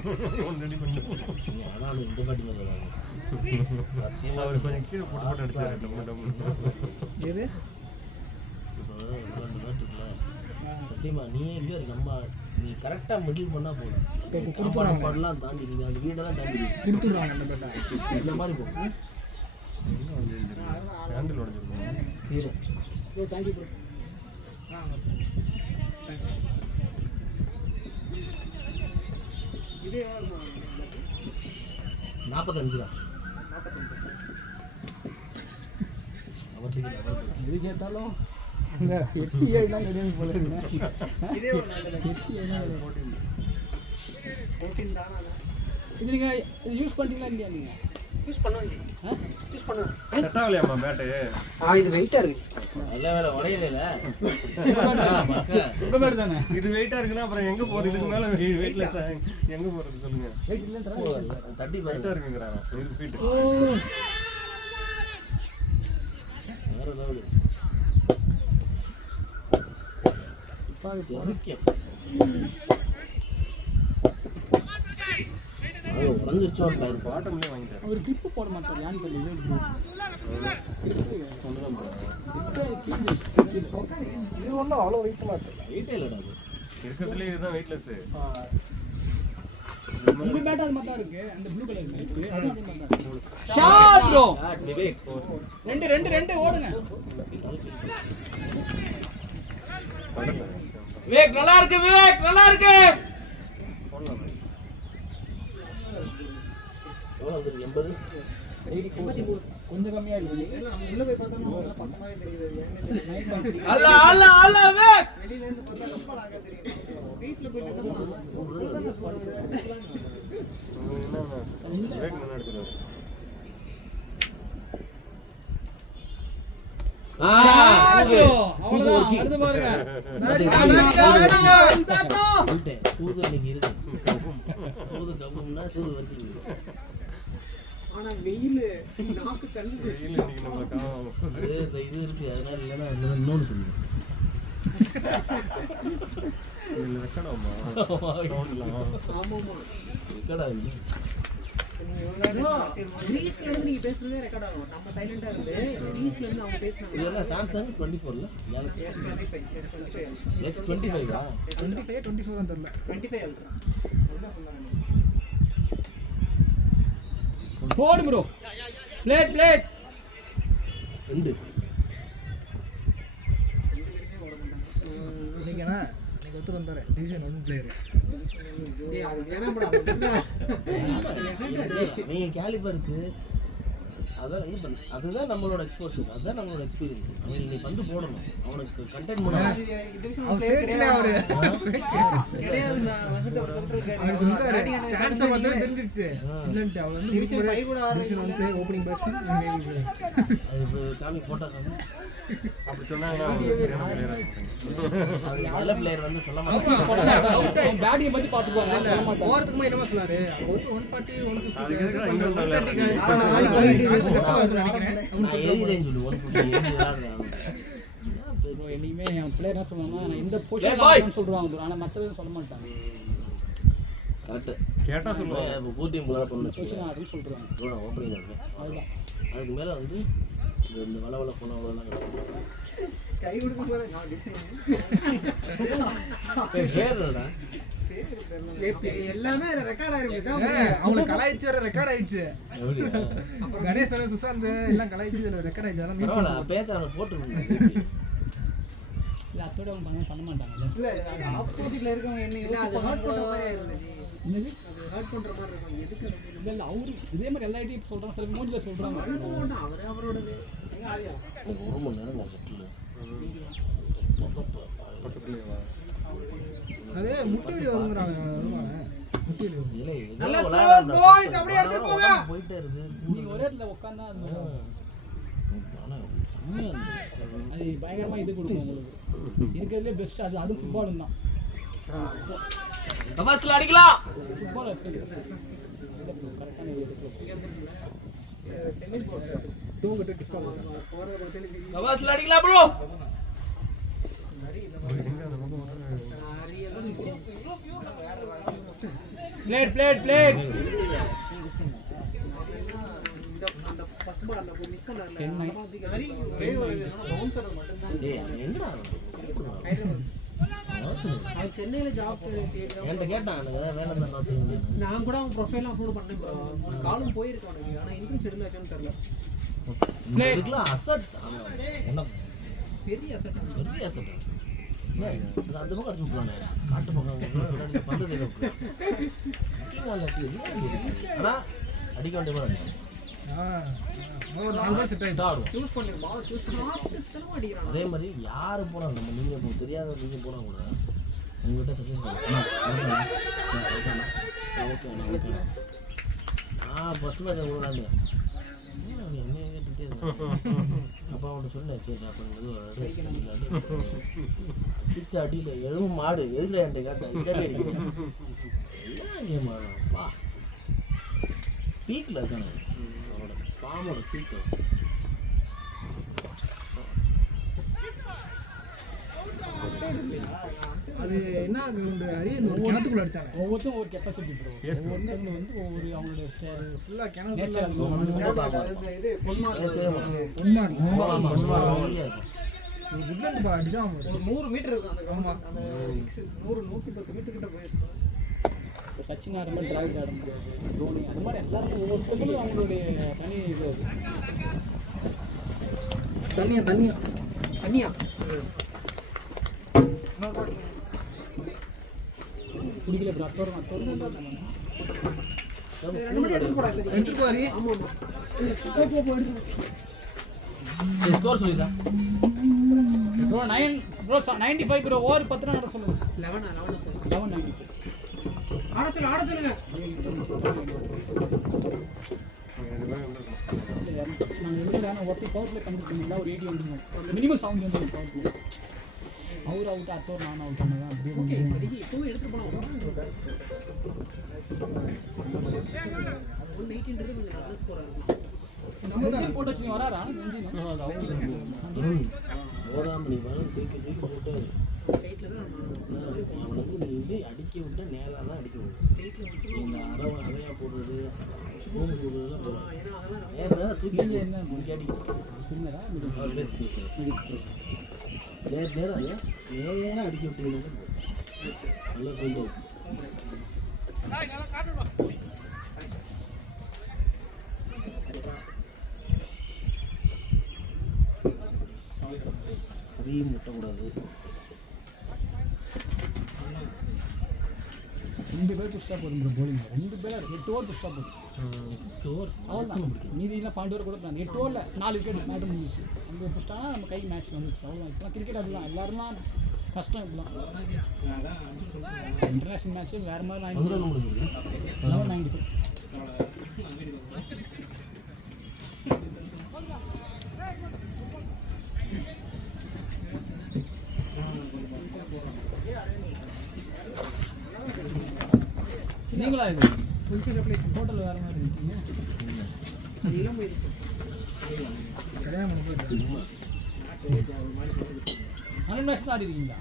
ஒன் ரெடி பண்ணி ஆனால் இந்த பாட்டி மாதிரி வராங்க சத்தியமாக அவர் கொஞ்சம் கீழே போட்டு அடிச்சாரு டம்மு எது இப்போ ரெண்டு பேட் இருக்குல்ல சத்தியமா நீ எங்கே இருக்கு நம்ம நீ கரெக்டாக மிடில் பண்ணால் போதும் காம்பாடு பாடலாம் தாண்டி நீங்கள் அந்த வீடெல்லாம் தாண்டி கொடுத்துடுறாங்க அந்த பேட்டை இந்த மாதிரி போகும் ஹேண்டில் உடஞ்சிருக்கோம் கீழே ப்ரோ தேங்க்யூ ப்ரோ இது எவ்வளோ 45 தான் அவத்துக்கு டபுள் எது கேட்டாலும் அங்கே 8-7 தான் கிடையாது போல இதே ஒரு நல்ல 8-7 14 தானா இது நீங்கள் இது யூஸ் பண்ணுறீங்களா இல்லையா நீங்கள்? யூஸ் பண்ணுவாங்க. யூஸ் பண்ணுவேன். செட் ஆகலையாம்மா பேட்டு? இது வெயிட்டா இருக்கு. நல்ல வேலை உடையல. உங்கள் பேர் தானே? இது வெயிட்டா இருக்குன்னா அப்புறம் எங்க போறது? இதுக்கு மேல வெயிட்லெஸ் எங்க போறது சொல்லுங்க? தட்டி வெயிட்டா பாருங்க. இருக்குங்கறாங்க. இது ஃபீட். வேற லெவல். உடஞ்சிருச்சோ பாரு. பாட்டம்லயே வாங்கிட்டேன். அவர் கிளிப்பு போட மாட்டார் ஏன்னு தெரியல. இது ஒன்றும் அவ்வளோ வெயிட்டமாச்சு. வெயிட்டே இல்லடா அது. இருக்கிறதுலே இதுதான் வெயிட்லெஸ். உங்கள் பேட் அது மாதிரி தான் இருக்கு. அந்த ப்ளூ கலர் கிளிப்பு அது அதே மாதிரி தான் இருக்கு. Shot bro. விவேக் 2 ஓடுங்க. விவேக் நல்லா இருக்கு, விவேக் நல்லா இருக்கு. எவ்வளோ வந்துருக்கு? 80. 83 கொஞ்சம் கம்மியாக இருக்கு. உள்ள போய் பார்த்தோம்னா பக்கமாவே தெரியுது. அல்ல அல்ல அல்ல விவேக். வெளியிலேருந்து பார்த்தா ரொம்ப அழகாக தெரியுது. வீட்டில் போய் விவேக் நல்லா எடுத்துறாரு. அவ்வளவுதான் அடுத்து பாருங்க. சூது இன்னைக்கு இருக்கு. சூது கப்பும்னா சூது வருது. ஆனா வெயில் நாக்கு தள்ளுது. வெயில் இன்னைக்கு நம்மள காணோம். அது இது இருக்கு, அதனால இல்லைன்னா இன்னொன்று சொல்லுவேன். இது ரெக்கார்டாமா? சவுண்ட்லாம் ஆமாமா. ரெக்கார்ட் ஆகுது. ரீஸ்ல இருந்து நீங்க பேசுறதே ரெக்கார்ட் ஆகும். நம்ம சைலண்டா இருந்து ரீஸ்ல இருந்து அவங்க இது பேசுறாங்க. என்ன சாம்சங் 24ல X25 25 24 தெரியல. 25 அல்ட்ரா. போடு ப்ரோ. பிளேட் 2. இன்னைக்குனா இன்னைக்கு ஒருத்தர் வந்தாரு டிவிஷன் 1 பிளேயர். டேய் அது வேணாம்டா. நீங்க கேலிபருக்கு அதான் இது பண்ணு. அதுதான் நம்மளோட எக்ஸ்போஷர், அதுதான் நம்மளோட எக்ஸ்பீரியன்ஸ். அவன் நீ வந்து போடணும், அவனுக்கு கண்டென்ட் பண்ணணும். அவர் ஃபேக்ல அவரு கிடையாது. நான் வந்துட்டு அவர் சொல்றாரு. அவர் சொல்றாரு ஸ்டான்ஸ் பார்த்தா தெரிஞ்சிருச்சு. இல்லன்ட்டு அவர் வந்து டிவிஷன் 5 கூட division 1 player opening batsman maybe அது இப்போ காமி போட்டா காமி. அப்படி சொன்னாங்கன்னா அவங்க சரியான பிளேயரா இருப்பாங்க. அது நல்ல பிளேயர் வந்து சொல்ல மாட்டாங்க. பேட்டிங் பத்தி பாத்துக்குவாங்க. சொல்ல மாட்டாங்க. போறதுக்கு முன்னாடி என்ன சொன்னாரு? அவர் வந்து 140 150 அதுக்கு எதுக்கு இங்க வந்து விளையாடுறீங்க? கஷ்டமா இருக்குன்னு நினைக்கிறேன். நான் எழுதிறேன்னு சொல்லு, 150 எழுதி விளையாடுறேன். என்னைக்குமே என் பிளேயர் என்ன சொல்லுவாங்கன்னா நான் இந்த பொசிஷன் சொல்றாங்க ஆனா மத்தது சொல்ல மாட்டாங்க. கரெக்ட் கேட்டா சொல்லுவாங்க. இப்போ பூ டீம் விளையாட போகணும்னு பொசிஷன் வச்சுக்கோங்க. ஆடுன்னு சொல்றாங்க. நான் ஓப்பனிங் ஆடுவேன். அதுதான். அதுக்கு மேலே வந்து இந்த வளவள போன அவ்வளோதான் கிடையாது. கை கொடுக்க போறேன். நான் டிவிஷன் பேருடா எல்லாமே ரெக்கார்ட் ஆயிருக்கு சார். அவங்கள கலாய்ச்சி வர ரெக்கார்ட் ஆயிடுச்சு. எப்படியா? அப்புறம் கணேசன் சுசாந்த் எல்லாம் கலாய்ச்சி ரெக்கார்ட் ஆயிடுச்சு. அதெல்லாம் மீட் பரவாயில்ல, அப்பயே அவனை போட்டுருந்தேன். இல்ல அத்தோட அவங்க பண்ண மாட்டாங்கல்ல. இல்ல ஆப்போசிட்ல இருக்கவங்க என்ன இல்ல அது ஹர்ட் பண்ற மாதிரி ஆயிருந்துச்சு. என்னது? அது ஹர்ட் பண்ற மாதிரி இருக்கும். எதுக்கு அது சொல்லு? இல்ல அவரு இதே மாதிரி எல்லா ஐடியும் சொல்றாங்க. சில மூஞ்சில சொல்றாங்க. அவரே அவரோடது. ஒரு மணி நேரம் நான் செட்டில் பக்கத்துலயே வா. அதே முட்டை வீடியோ வருங்கறாங்க. வருவாங்க. முட்டை வீடியோ. இல்லை நல்லா இதெல்லாம் score, விளையாடுறா. boys, அப்படியே எடுத்துட்டு போங்க. போயிட்டே இருக்கு. நீங்க ஒரே இடத்துல உட்கார்ந்தா அது ஆனால் செம்மையாக இருந்துச்சு. அது பயங்கரமா இது கொடுக்கும் உங்களுக்கு. இருக்கிறதுலே பெஸ்ட் அது ஃபுட்பாலும் தான். தபாஸ்ல அடிக்கலாம். ஃபுட்பால் கரெக்டான இது தபாஸ்ல அடிக்கலாம் ப்ரோ. பிளேட் அந்த ஃபர்ஸ்ட் பால் அந்த மிஸ் பண்ணார்ல. டேய் அவன் எங்கடா அவன் சென்னையில ஜாப் தேடி என்கிட்ட கேட்டான், எனக்கு ஏதாவது வேணும் தான் பார்த்துருந்தேன். நான் கூட அவன் ப்ரொஃபைல் அப்லோட் பண்ணேன். காலும் போயிருக்கு அவனுக்கு. ஆனா இன்ட்ரெஸ்ட் ஷெட்யூல் ஆச்சான்னு தெரியல. இதுக்கெல்லாம் அசட் என்ன பெரிய அசெட். பெரிய அசட். அந்த பக்கம் அடிச்சு விட்றானே, காட்டு பக்கம் பந்தது ஆனால் அடிக்க வேண்டிய மாதிரி ஆடுவோம். சூஸ் பண்ணிருமா? சூஸ் பண்ணி எத்தனை அடிக்கிறான். அதே மாதிரி யார் போனால் நம்ம நீங்கள் இப்போ தெரியாத நீங்கள் போனால் கூட உங்கள்கிட்ட சஜஷன் ஓகேண்ணா நான் ஃபஸ்ட்டு மேட்ச் கூட விளாண்டேன் என்னைய கேட்டுகிட்டே இருந்தேன். அப்போ அவன்கிட்ட சொன்னேன் சரி அப்புறம் மெதுவாக பிச்சை அடியில் எதுவும் மாடு எதுக்குல என்கிட்ட கேட்டேன் இதே அடிக்கிறேன் எல்லாம் கேம் ஆடுறான்ப்பா பீக்கில் இருக்கானே அவனோட ஃபார்மோட பீக்கில். அது என்ன கிரவுண்டு அரியன் ஒரு கிணத்துக்குள்ள அடிச்சாங்க. ஒவ்வொருத்தரும் ஒரு கெப்பாசிட்டி ப்ரோ. ஒவ்வொருத்தவங்க வந்து ஒவ்வொரு அவங்களோட ஃபுல்லா கிணறு நேச்சர் இது பொன்மார் விட்லேருந்து பா அடிச்சா ஒரு 100 மீட்டர் இருக்கும் அந்த கிரவுண்ட். அந்த 110 மீட்டர் கிட்ட போயிருக்கும். சச்சின் ஆடுற மாதிரி டிராவிட் ஆட முடியாது, தோனி அந்த மாதிரி எல்லாருக்கும் ஒவ்வொருத்தருக்கும் அவங்களுடைய தனி இது. தண்ணியா குடிக்கல ப்ரோ. அத்தோரம் எடுத்துட்டு போறீ. ஆமா ஸ்கோர் சொல்லிடா ப்ரோ 95 ப்ரோ. ஓவர் 10 நட சொல்லுங்க. 11 95 ஆட சொல்லுங்க. நாங்கள் எழுதுறான ஒருத்தர் பவர் பிளே கண்டுபிடிச்சிங்களா ஒரு 80 வந்துடும். மினிமம் 70 வந்து பவர் பிளே. அவர் அவுட் அத்தோர் நான் அவுட் பண்ணதான் அப்படியே ஓகே இப்போதைக்கு இப்போவே எடுத்துட்டு போலாம். 118 கொஞ்சம் நல்ல ஸ்கோரா இருக்கும். நம்ம போட்டு வச்சு வராரா ஓடாம நீ வரும் தூக்கி போட்டு ஸ்ட்ரைட்ல தான் அவன் வந்து நீ வந்து அடிக்க விட்டா நேராக தான் அடிக்க விடும். ஸ்ட்ரைட்ல வந்து இந்த அரையா போடுறது ஸ்பூன் போடுறதுலாம் போடும். ஏன்னா அதெல்லாம் நேராக தூக்கி என்ன இங்கே அடிக்கும் ஸ்பின்னரா அவர் பேசுகிறேன் நேராக நேராக அடிக்க விட்டீங்கன்னா நல்லா ஃப்ரெண்ட் ஆச்சு. அதிகம் முட்டக்கூடாது. 2 பேர் புஷ்டா போதும் ப்ரோ. போலிங் 2 பேர் 8 ஓவர் புஷ்டா போதும். 8 ஓவர் அவ்வளோதான். மீதியெல்லாம் 12 ஓவர் கூட பிளான். 8 ஓவரில் 4 விக்கெட் மேட்ரு முடிஞ்சிச்சு. அந்த புஷ்டானா நம்ம கை மேட்ச் வந்துச்சு. அவ்வளோதான். இப்போலாம் கிரிக்கெட் அப்படிலாம் எல்லாருலாம் கஷ்டம். இப்போலாம் இன்டர்நேஷ்னல் மேட்ச்சு வேறு மாதிரி 1195. நீங்களா இது கொஞ்சம் ரிப்ளேஸ் ஹோட்டல் வேறு மாதிரி இருக்கீங்க. அது இளம் இருக்கு. கல்யாணம் பண்ண அந்த மேட்ச் தான் ஆடி இருக்கீங்களா?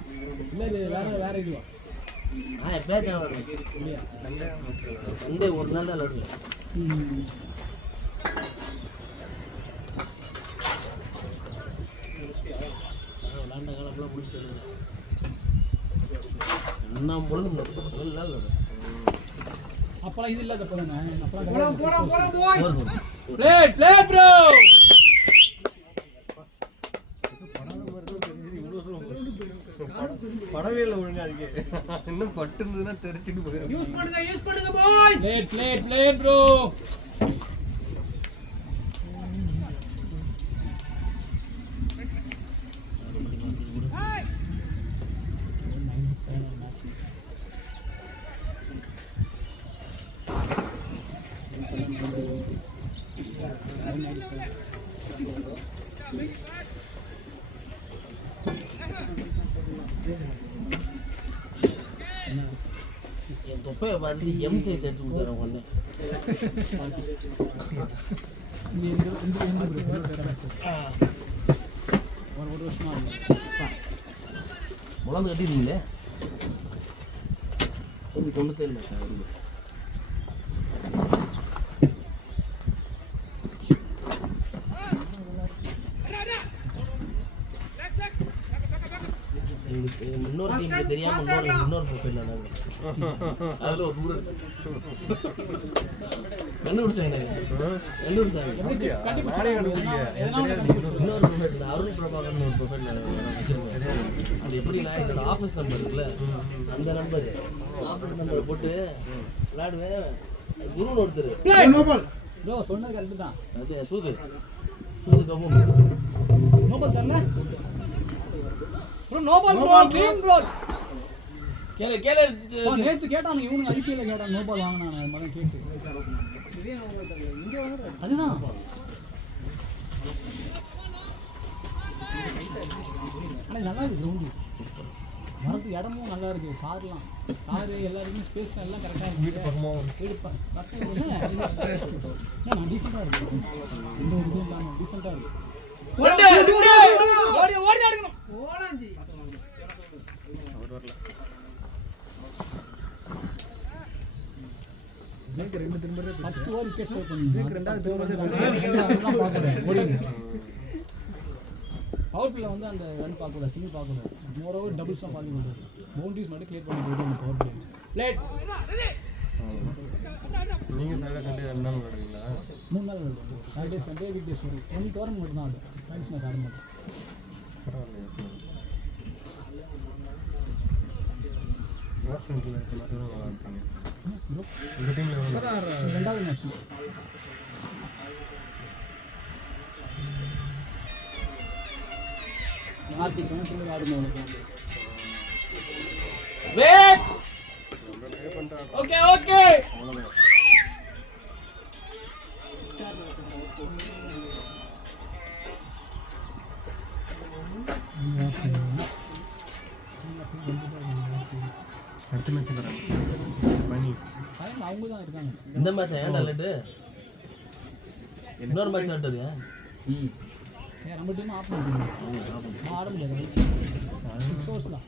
இல்லை இது வேறு இதுவா? நான் எப்போயாச்சும் விளாடுவேன். இல்லையா? சண்டே ஒரு நாள் தான் விளாடுவேன். விளாண்ட காலம்லாம் முடிச்சு என்ன பொழுது 7 நாள் விளாடுவேன். அப்பலாம் இது இல்லாத போதானே? அப்பலாம் போலாம் பாய்ஸ். Play bro. படவே இல்லை ஒழுங்கா அதுக்கு இன்னும் பட்டு இருந்ததுன்னா தெரிச்சுட்டு போயிடும். யூஸ் பண்ணுங்க பாய்ஸ். Play bro. என் தொப்பையை பார்த்து எம் சைஸ் எடுத்து கொடுத்தாரு அவங்க ஒரு வருஷமா முழந்து கட்டிருந்தீங்களே 97 லட்சம் வருது. இன்னொரு டீம் தெரியாம இன்னொரு ப்ரொஃபைல் அதுல ஒரு 100 கண்டுபிடிச்சாங்க இன்னொரு ப்ரொஃபைல் அருண் பிரபாகர்னு ஒரு ப்ரொஃபைல் வச்சிருக்கேன். அது எப்படின்னா என்னோட ஆஃபீஸ் நம்பர் இருக்குல்ல அந்த நம்பர் ஆஃபீஸ் நம்பரை போட்டு விளையாடுவேன். குருன்னு ஒருத்தர் ப்ரோ சொன்னது கரெக்டு தான். அது சூது கவும் நோபல் தரல bro. Nobel bro clean bro. நேற்று கேட்டாங்க இவனுங்க ஐபிஎல்ல கேட்டாங்க நோபால் வாங்கினாங்க. அது மாதிரி கேட்டு அதுதான் ஆனால் நல்லா இருக்கு கிரவுண்டு மரத்து இடமும் நல்லா இருக்கு கார்லாம் காரு எல்லாருக்குமே ஸ்பேஸ் எல்லாம் கரெக்டாக இருக்கு வீடு பக்கம் நான் டீசெண்டாக இருக்கு இந்த ஒரு இதுவும் இல்லாமல் டீசெண்டாக இருக்கு ஓடி ஆடுக்கணும் ஓலாஞ்சி அவர் வரல. எனக்கு 2 திரும்ப 10 ஓவர் விக்கெட் சேவ் பண்ணி ரெண்டாவது திரும்ப பவர் பிளே வந்து அந்த ரன் பார்க்கக்கூடாது சிங்கிள் பார்க்கக்கூடாது மோர் ஓவர் டபுள்ஸ் தான் பார்க்கக்கூடாது பவுண்டரிஸ் மட்டும் கிளியர் பண்ணி போயிட்டு அந்த பவர் பிளே பிளேட் நீங்க சண்டே 2 நாள் விளையாடுவீங்களா? 3 நாள் விளையாடுவோம் சாட்டர்டே சண்டே வீக் டேஸ் வரும் ஒன்லி டோர்னமெண்ட் மட்டும் தான் ஆடும் ப்ராக்டிஸ் மேட்ச் ஆட மாட்டோம் பரவாயில்லையே. ஃப்ரெண்ட்ல இருக்க மாதிரி தான் விளையாடுறீங்க. இந்த டீம்ல எவ்வளவு? ரெண்டாவது மேட்ச் ஆர்த்திக் கணக்கில் ஆடுமா உனக்கு Wait. Okay. அடுத்த மேட்ச் வராங்க. ஃபைனல். ஃபைனல் அவங்க தான் இருக்காங்க இந்த மேட்ச் ஏன்டா லேட்டு இன்னொரு மேட்ச் ஆட்டது ஏன் நம்ம டீம் ஆஃப் பண்ணிட்டு ஆட முடியாது 6 ஓவர்ஸ் தான்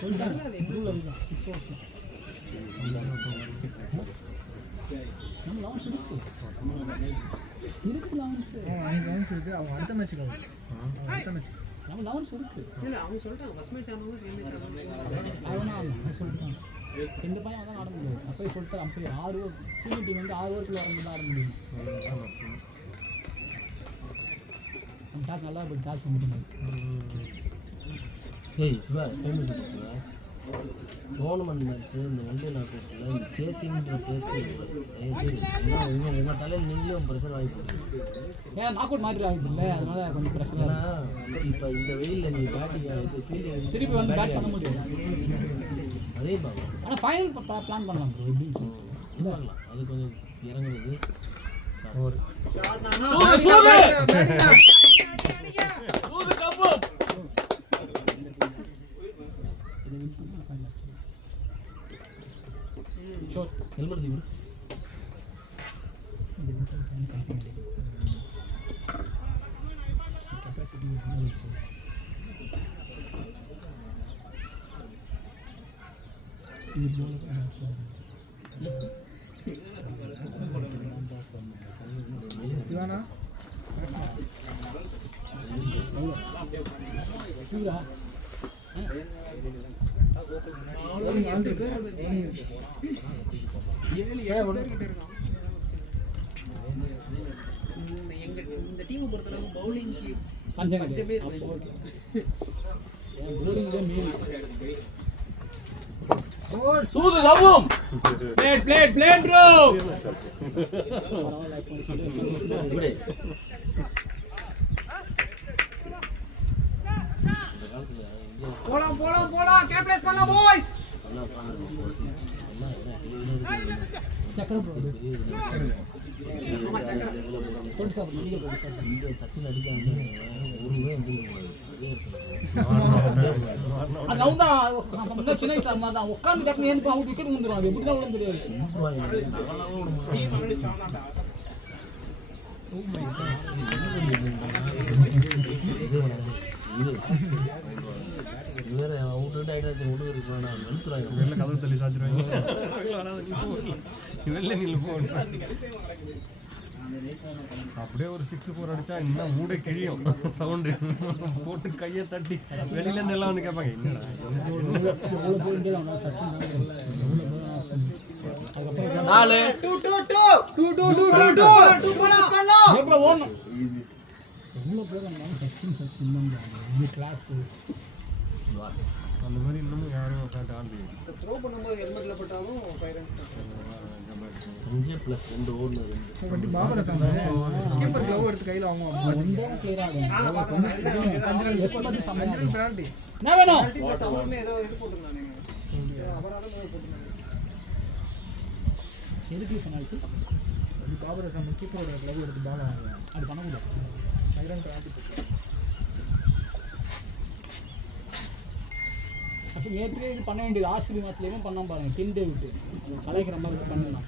சொல்லிட்டாங்க ரூல் அதுதான் 6 ஓவர்ஸ் தான் நம்ம லான்ச் இருக்கு லான்ச் இருக்கு அவங்க அடுத்த மேட்ச்சுக்கு அடுத்த மேட்ச் நம்ம லான்ச் இருக்கு இல்ல அவங்க சொல்லிட்டாங்க ஃபர்ஸ்ட் மேட்ச் ஆனவங்க செகண்ட் மேட்ச் ஆனவங்க அவனா சொல்லிட்டாங்க இந்த பையன் அதான் ஆட முடியாது அப்பயே சொல்லிட்டு அப்பயே 6 ஓவர் சீனியர் டீம் வந்து 6 ஓவருக்குள்ள வரணும் ஆட முடியும் அந்த டாஸ் நல்லா போய் டாஸ் பண்ணிட்டு ஏய் Shiva time Shiva tournament match இந்த வண்டி நாட்டில் இந்த சேசிங்கிற பேச்சு உங்கள் தலையில் நீங்களும் ப்ரெஷர் வாங்கி போடுறீங்க ஏன் நாக் அவுட் மாதிரி ஆகுது இல்லை அதனால கொஞ்சம் பிரச்சனை ஏன்னா இப்போ இந்த வெயிலில் நீங்கள் பேட்டிங் இது ஃபீல்டிங் திருப்பி வந்து பேட் பண்ண முடியும் அதே பாங்க ஆனால் ஃபைனல் பிளான் பண்ணலாம் ப்ரோ எப்படின்னு பண்ணலாம் அது கொஞ்சம் இறங்குறது ஒரு ஹெல்மெட் தீவிர சிவானா சிவரா 4 பேர் இருக்கு 7 பேர் கிட்ட இருக்கான் எங்க இந்த டீமை பொறுத்தளவு பவுலிங்க்கு பஞ்சமே இருக்கு போலிங் மீறி சூது லவ்வும் பிளேட் ப்ரோ இப்படி போலாம் கேப்டன்ஸ் பண்ணலாம் பாய்ஸ் சக்கரம் ப்ரோ ஆமா சக்கரம் இந்த சச்சின் அடிக்காம ஒரு அது அவங்க தான் சின்ன வயசு மாதிரி தான் உட்காந்து டக்குனு ஏன் அவங்க விக்கெட் வந்துடும் எப்படி தான் விட தெரியாது வேற அவுட் ஆயிட்டு விடுறது வெளுத்துறாங்க வெளில கதவு தள்ளி சாத்திடுவாங்க. வெளில நில்லு போன்ற அப்படியே ஒரு 6-4 அடிச்சா இன்னும் மூடை கிழியும் சவுண்டு போட்டு கையை தட்டி வெளியில இருந்து எல்லாம் வந்து கேட்பாங்க என்னடா எவ்வளோ போயிட்டு சச்சின் அதுக்கப்புறம் 4 எவ்வளோ ஓடணும் எவ்வளோ பேர் இருந்தாலும் சச்சின் தான் கிளாஸ் அந்த மாதிரி இன்னமும் யாரும் உட்காந்து ஆடுது த்ரோ பண்ணும்போது ஹெல்மெட்ல பட்டாலும் 5 ரன்ஸ் 5 + 2 ஓடுன 2 பாபர சாமி கீப்பர் க்ளவ் எடுத்து கையில வாங்குவாங்க ஒன்றே கிளியர் ஆகும் 5 ரன் எப்போ சமையல் பெனால்டி என்ன வேணும் ப்ளஸ் அவர்னே ஏதோ இது போட்டுருந்தாங்க அபராதம் போட்டுருந்தாங்க எதுக்கு பெனால்ட்டி பாபர் அசாம் கீப்பரோட லவ் எடுத்து பால் வாங்குவேன். அது பண்ணக்கூடாது. மைரன் ஆட்டி போட்டு ஆக்சுவலி நேற்று இது பண்ண வேண்டியது ஆர்சிபி மேட்ச்லேயுமே பண்ணாம பாருங்க. டிம் டேவிட் கலைக்கிற மாதிரி பண்ணலாம்.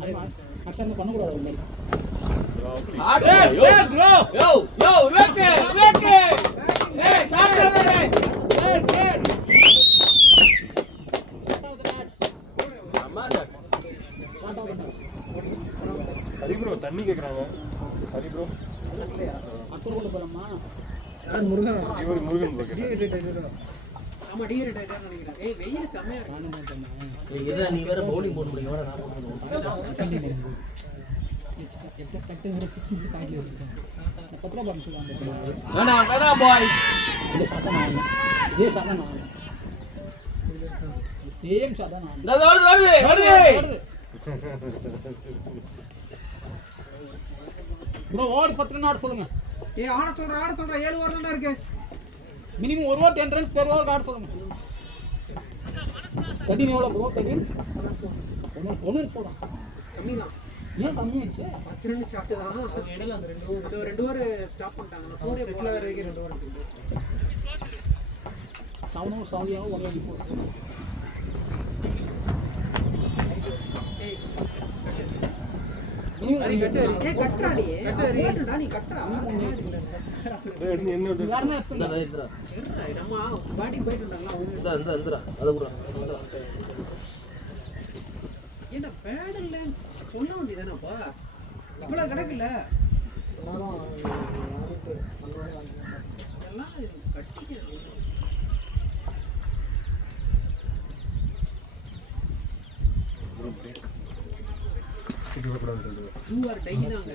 அதே மாதிரி ஆக்சுவலாக பண்ணக்கூடாது அது மாதிரி. சரி ப்ரோ தண்ணி கேட்குறாங்க. சரி ப்ரோ அக்கறை கொண்டு போகலாமா? முருகன் இவர் முருகன் ப்ரோ கேட்டார். ஆமா டீஹைட்ரேட் ஆயிட்டான்னு நினைக்கிறேன். ஏய் வெயில் செமையா இருக்கு. நீ வேற பவுலிங் போட முடியும் வேற நான் போடுறேன். ப்ரோ ஓவர் 10 ரன் சொல்லுங்க. ஏய் ஆட சொல்ற 7 ஓவர் தான்டா இருக்கு. மினிமம் ஒரு ஓவர் 10 ரன்ஸ் பெர் ஓவர் ஆட சொல்லுங்க. 13 எவ்வளோ ப்ரோ? 13 ஒன்று சொல்கிறேன். கம்மி தான். ஏன் கம்மியாச்சு? 10 ரன் ஷாட் தான். இடல அந்த 2 ஓவர் ஸ்டாப் பண்ணிட்டாங்க. 4 செட்டில் ஆகிற வரைக்கும் 2 ஓவர் இருக்கு. 7 ஓவர் 1 84. ஏய் நீ கட்டு. ஏய் கட்றாடி. கட்டுடா நீ கட்றா. என்ன வேற என்ன எடுத்துங்க? நம்ம பேட்டிங் போயிட்டு இருந்தாங்களா? இந்தா அது கூட என்ன பேட் இல்ல சொல்ல வேண்டியதானப்பா. இவ்வளவு கிடக்குல்ல. எல்லாம் கட்டிக்க. You are dying தாங்க.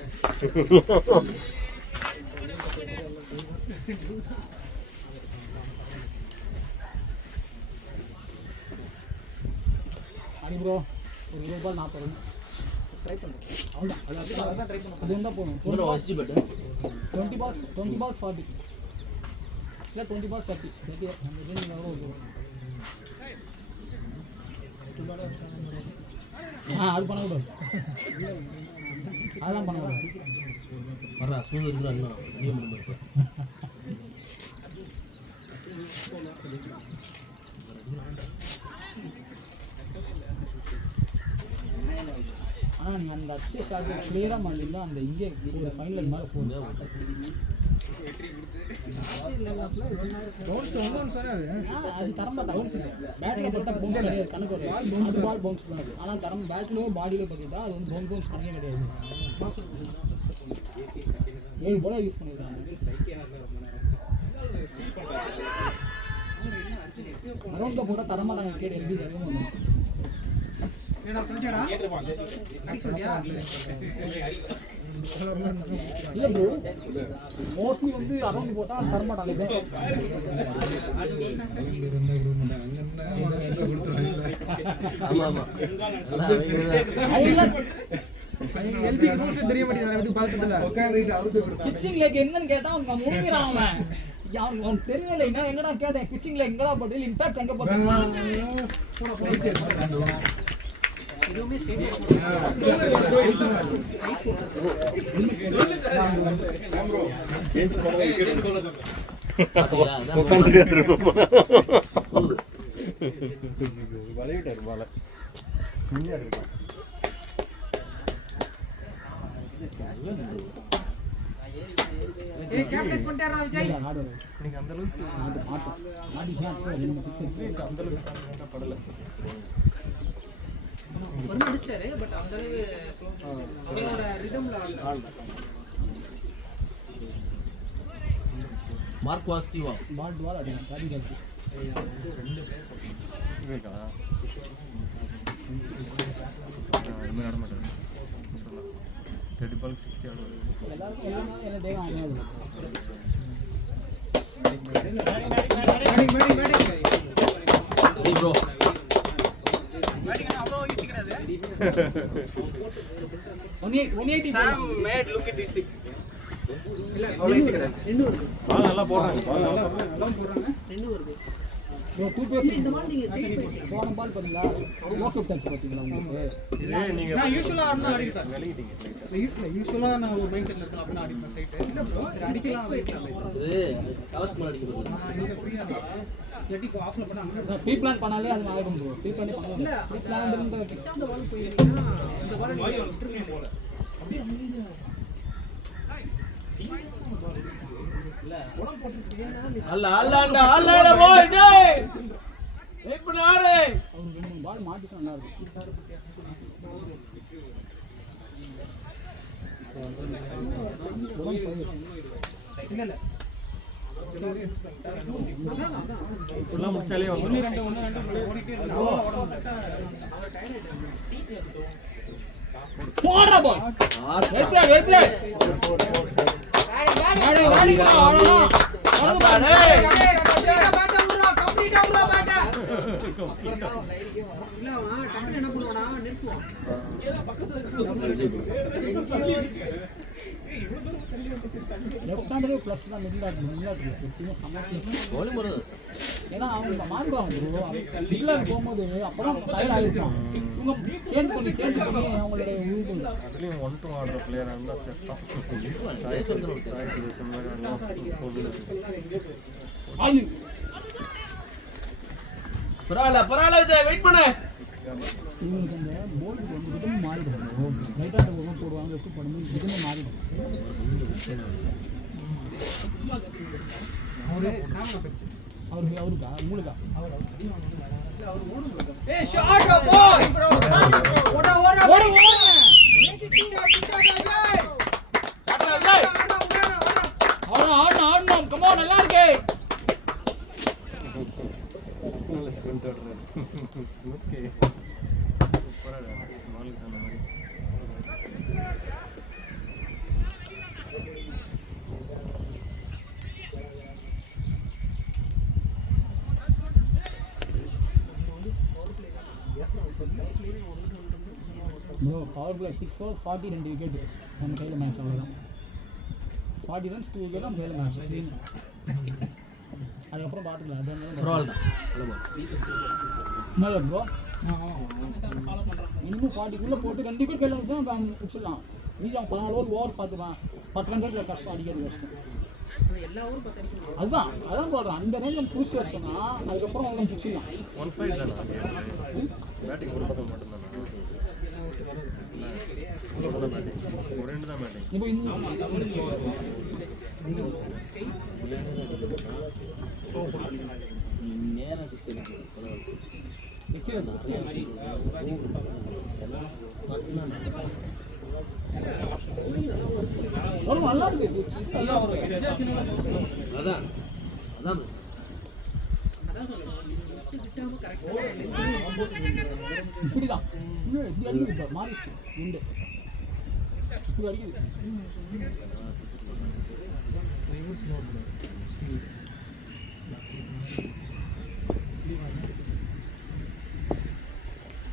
அடி ப்ரோ ஒரு 20 பால் 40 ரன் ட்ரை பண்ணுறேன். அவ்வளோதான் அதான் ட்ரை பண்ணுறேன். அது இருந்தால் போதும். 20 balls 40 இல்லை 20 balls 30 நம்ம ரேஞ்சில் எவ்வளோ இருக்கும்? அது பண்ணக்கூடாது. அதெல்லாம் பண்ணக்கூடாது. வரா சூழ்நிலை இன்னும் அதிகம் இருப்பேன். ஆனால் நீங்கள் அந்த அச்சு ஷாட் கிளியராக மாறினா அந்த இங்கே ஒரு ஃபைனல் மேலே போகுது. அது தரமாட்டாங்க. பேட்டில் போட்டால் பவுன்ஸ் கிடையாது, கணக்கு வரும். அது பால் பவுன்ஸ் தான். ஆனால் தரம் பேட்லையோ பாடியிலோ பண்ணிட்டா அது வந்து பவுன்ஸ் கணக்கே கிடையாது. 7 பால் யூஸ் பண்ணியிருக்காங்க. அரௌண்டில் போட்டால் தரமாட்டாங்க. கேடு எப்படி தருவோம்? ஏடா சொல்லிட்டடா அடி சொல்லியா? இல்லை ப்ரோ மோஸ்ட்லி வந்து அரௌண்ட் போட்டால் தரமாட்டாங்க. தெரிய மாட்டேங்குது. பிச்சிங் லேக் என்னன்னு கேட்டா அவங்க முடிக்கிறான். அவன் தெரியல. என்னடா கேட்டேன் பிச்சிங் லேக் எங்கடா போட்டு இம்பாக்ட் எங்க போட்டு இதுவுமே ஸ்டேட் வளைவிட்டார் பால ஏய் கேப்டன்ஸ் பண்ணிட்டாரா விஜய்? நீங்க அந்த அளவுக்கு அந்த அளவுக்கு படல. ஒரு அடிச்சிட்டாரு பட் அந்த அளவு அவரோட ரிதம்ல ஆடல. மார்க் வாஸ்டிவா பால் பால் அடிக்கும் காடி காடி இவேகா இது நட மாட்டாரு சொல்ல 30 பால் 60 ஆடுவாரு. எல்லாரும் என்ன தேவை ஆகாது. பேட்டிங் ப்ரோ அவ்வளோ ஈஸி கிடையாது. 180 Sam made look at this. இல்ல அவ்வளவு ஈஸி கிடையாது. 2 வருது. பால் நல்லா போடுறாங்க. பால் நல்லா நல்லா போறாங்க. 2 வருது. ப்ரோ 2 பேஸ் இந்த மாதிரி நீங்க ஸ்ட்ரைட் போயிடலாம். போன பால் பாத்தீங்களா வாக் அவுட் டச் பாத்தீங்களா உங்களுக்கு இதே நீங்க நான் யூசுவலா ஆடினா அடிப்பேன். வெளியிட்டீங்க யூசுவலா நான் ஒரு மைண்ட் செட்ல இருக்கேன் அப்படினா அடிப்பேன் ஸ்ட்ரைட். சரி அடிக்கலாம் போயிடலாம். இது கவஸ் மேல அடிக்க போகுது. நான் இங்க ஃப்ரீயா ஜெட்டி ஆஃப்ல பண்ணா அங்க ப்ரீ பிளான் பண்ணாலே அது ஆகும் ப்ரோ ப்ரீ பிளான் இல்ல பண்ணல ப்ரீ பிளான் வந்து பிச் ஆன் தி பால் போயிருந்தீங்கன்னா இந்த பால் நீங்க விட்டுருங்க போல. அப்படியே அமைதியா அல்ல போய் டேய் வெயிட் பண்ணு ஆடு அவங்க 2 பால் மாத்தி நல்லா இருக்கும் இல்ல இல்ல ஃபுல்லா முடிச்சாலே வந்து 1 2 ஓடிட்டே இருந்தா ஓட மாட்டேன். போடுற பால் ரெட் பிளே ஆடு அவ்வளவுதான் இல்ல அவன் டக்குனு என்ன பண்ணுவானா நிறுத்துவான். லெஃப்ட் ஹேண்டரே ப்ளஸ் தான் மிடில் ஆட்டு எப்பயுமே சமாளிச்சு கோலி முறை கஷ்டம். ஏன்னா அவங்க மாறுவாங்க ப்ரோ மிடில் போகும்போது அப்பதான் டயர்ட் ஆகிருப்பான் இவங்க சேஞ்ச் பண்ணி அவங்களுடைய ஊர் அதுலயும் 1-2 ஆடுற பிளேயரா இருந்தா செட் ஆகும். சாய் சுந்தரம் அது பரவாயில்ல விஜய் வெயிட் பண்ணு. இவங்களுக்கு அந்த போல்டு வந்து விதம் மாறிடும் ரைட் ஹேண்ட் ஒன்று போடுவாங்க லெஃப்ட் போடும்போது விதமே மாறிடும் அவரே ஸ்டாமினா பெருசு. அவருக்கா உங்களுக்கா ஏய் ஷாட் பாய் ப்ரோ ஓட ஓடு காட்றா விஜய். ஆடணும் கமோ நல்லா இருக்கு நல்ல ஸ்பிரிண்ட் ஆடுறாரு. ஓகே சூப்பரா மாலுக்கு அந்த மாதிரி bro power play 6 over 42 wicket நம்ம கையில் மேட்ச் அவ்வளோதான் 40 ரன்ஸ் 2 விக்கெட் நம்ம கையில் மேட்ச் க்ளீன் அதுக்கப்புறம் பார்த்துக்கலாம் அது வந்து பரவாயில்ல நல்ல பால். என்ன ப்ரோ மினிமம் 40க்குள்ளே போட்டு 2 விக்கெட் கையில் வச்சு நம்ம முடிச்சிடலாம் மீதி அவன் 14 ஓவர் பார்த்துப்பான் 10 ரன் கஷ்டம் அடிக்கிறது கஷ்டம் எல்லா ஊரும் 10 அடிக்கணும். அதான் சொல்கிறேன் அந்த ரேஞ்சில் புடிச்சு வச்சோன்னா அதுக்கப்புறம் அவங்க பிடிச்சிடலாம் ஒன் சைடு தானே பேட்டிங் ஒரு பக்கம் மட்டும் தானே பேட்டிங் ஒரு ரெண்டு தான் பேட்டிங். இப்போ இந்த நேரா சிக்ஸ் அடிக்கும். பரவாயில்ல. வைக்கிறது ஒரு நல்லா இருக்கு எல்லாம் ஒரு சின்ன அதான் அதான் அதான் சொல்றேன் விட்டு விட்டாம கரெக்டா இப்படிதான் இன்னும் இப்படி அடிக்குது இப்போ மாறிடுச்சு உண்டு இப்படி அடிக்குது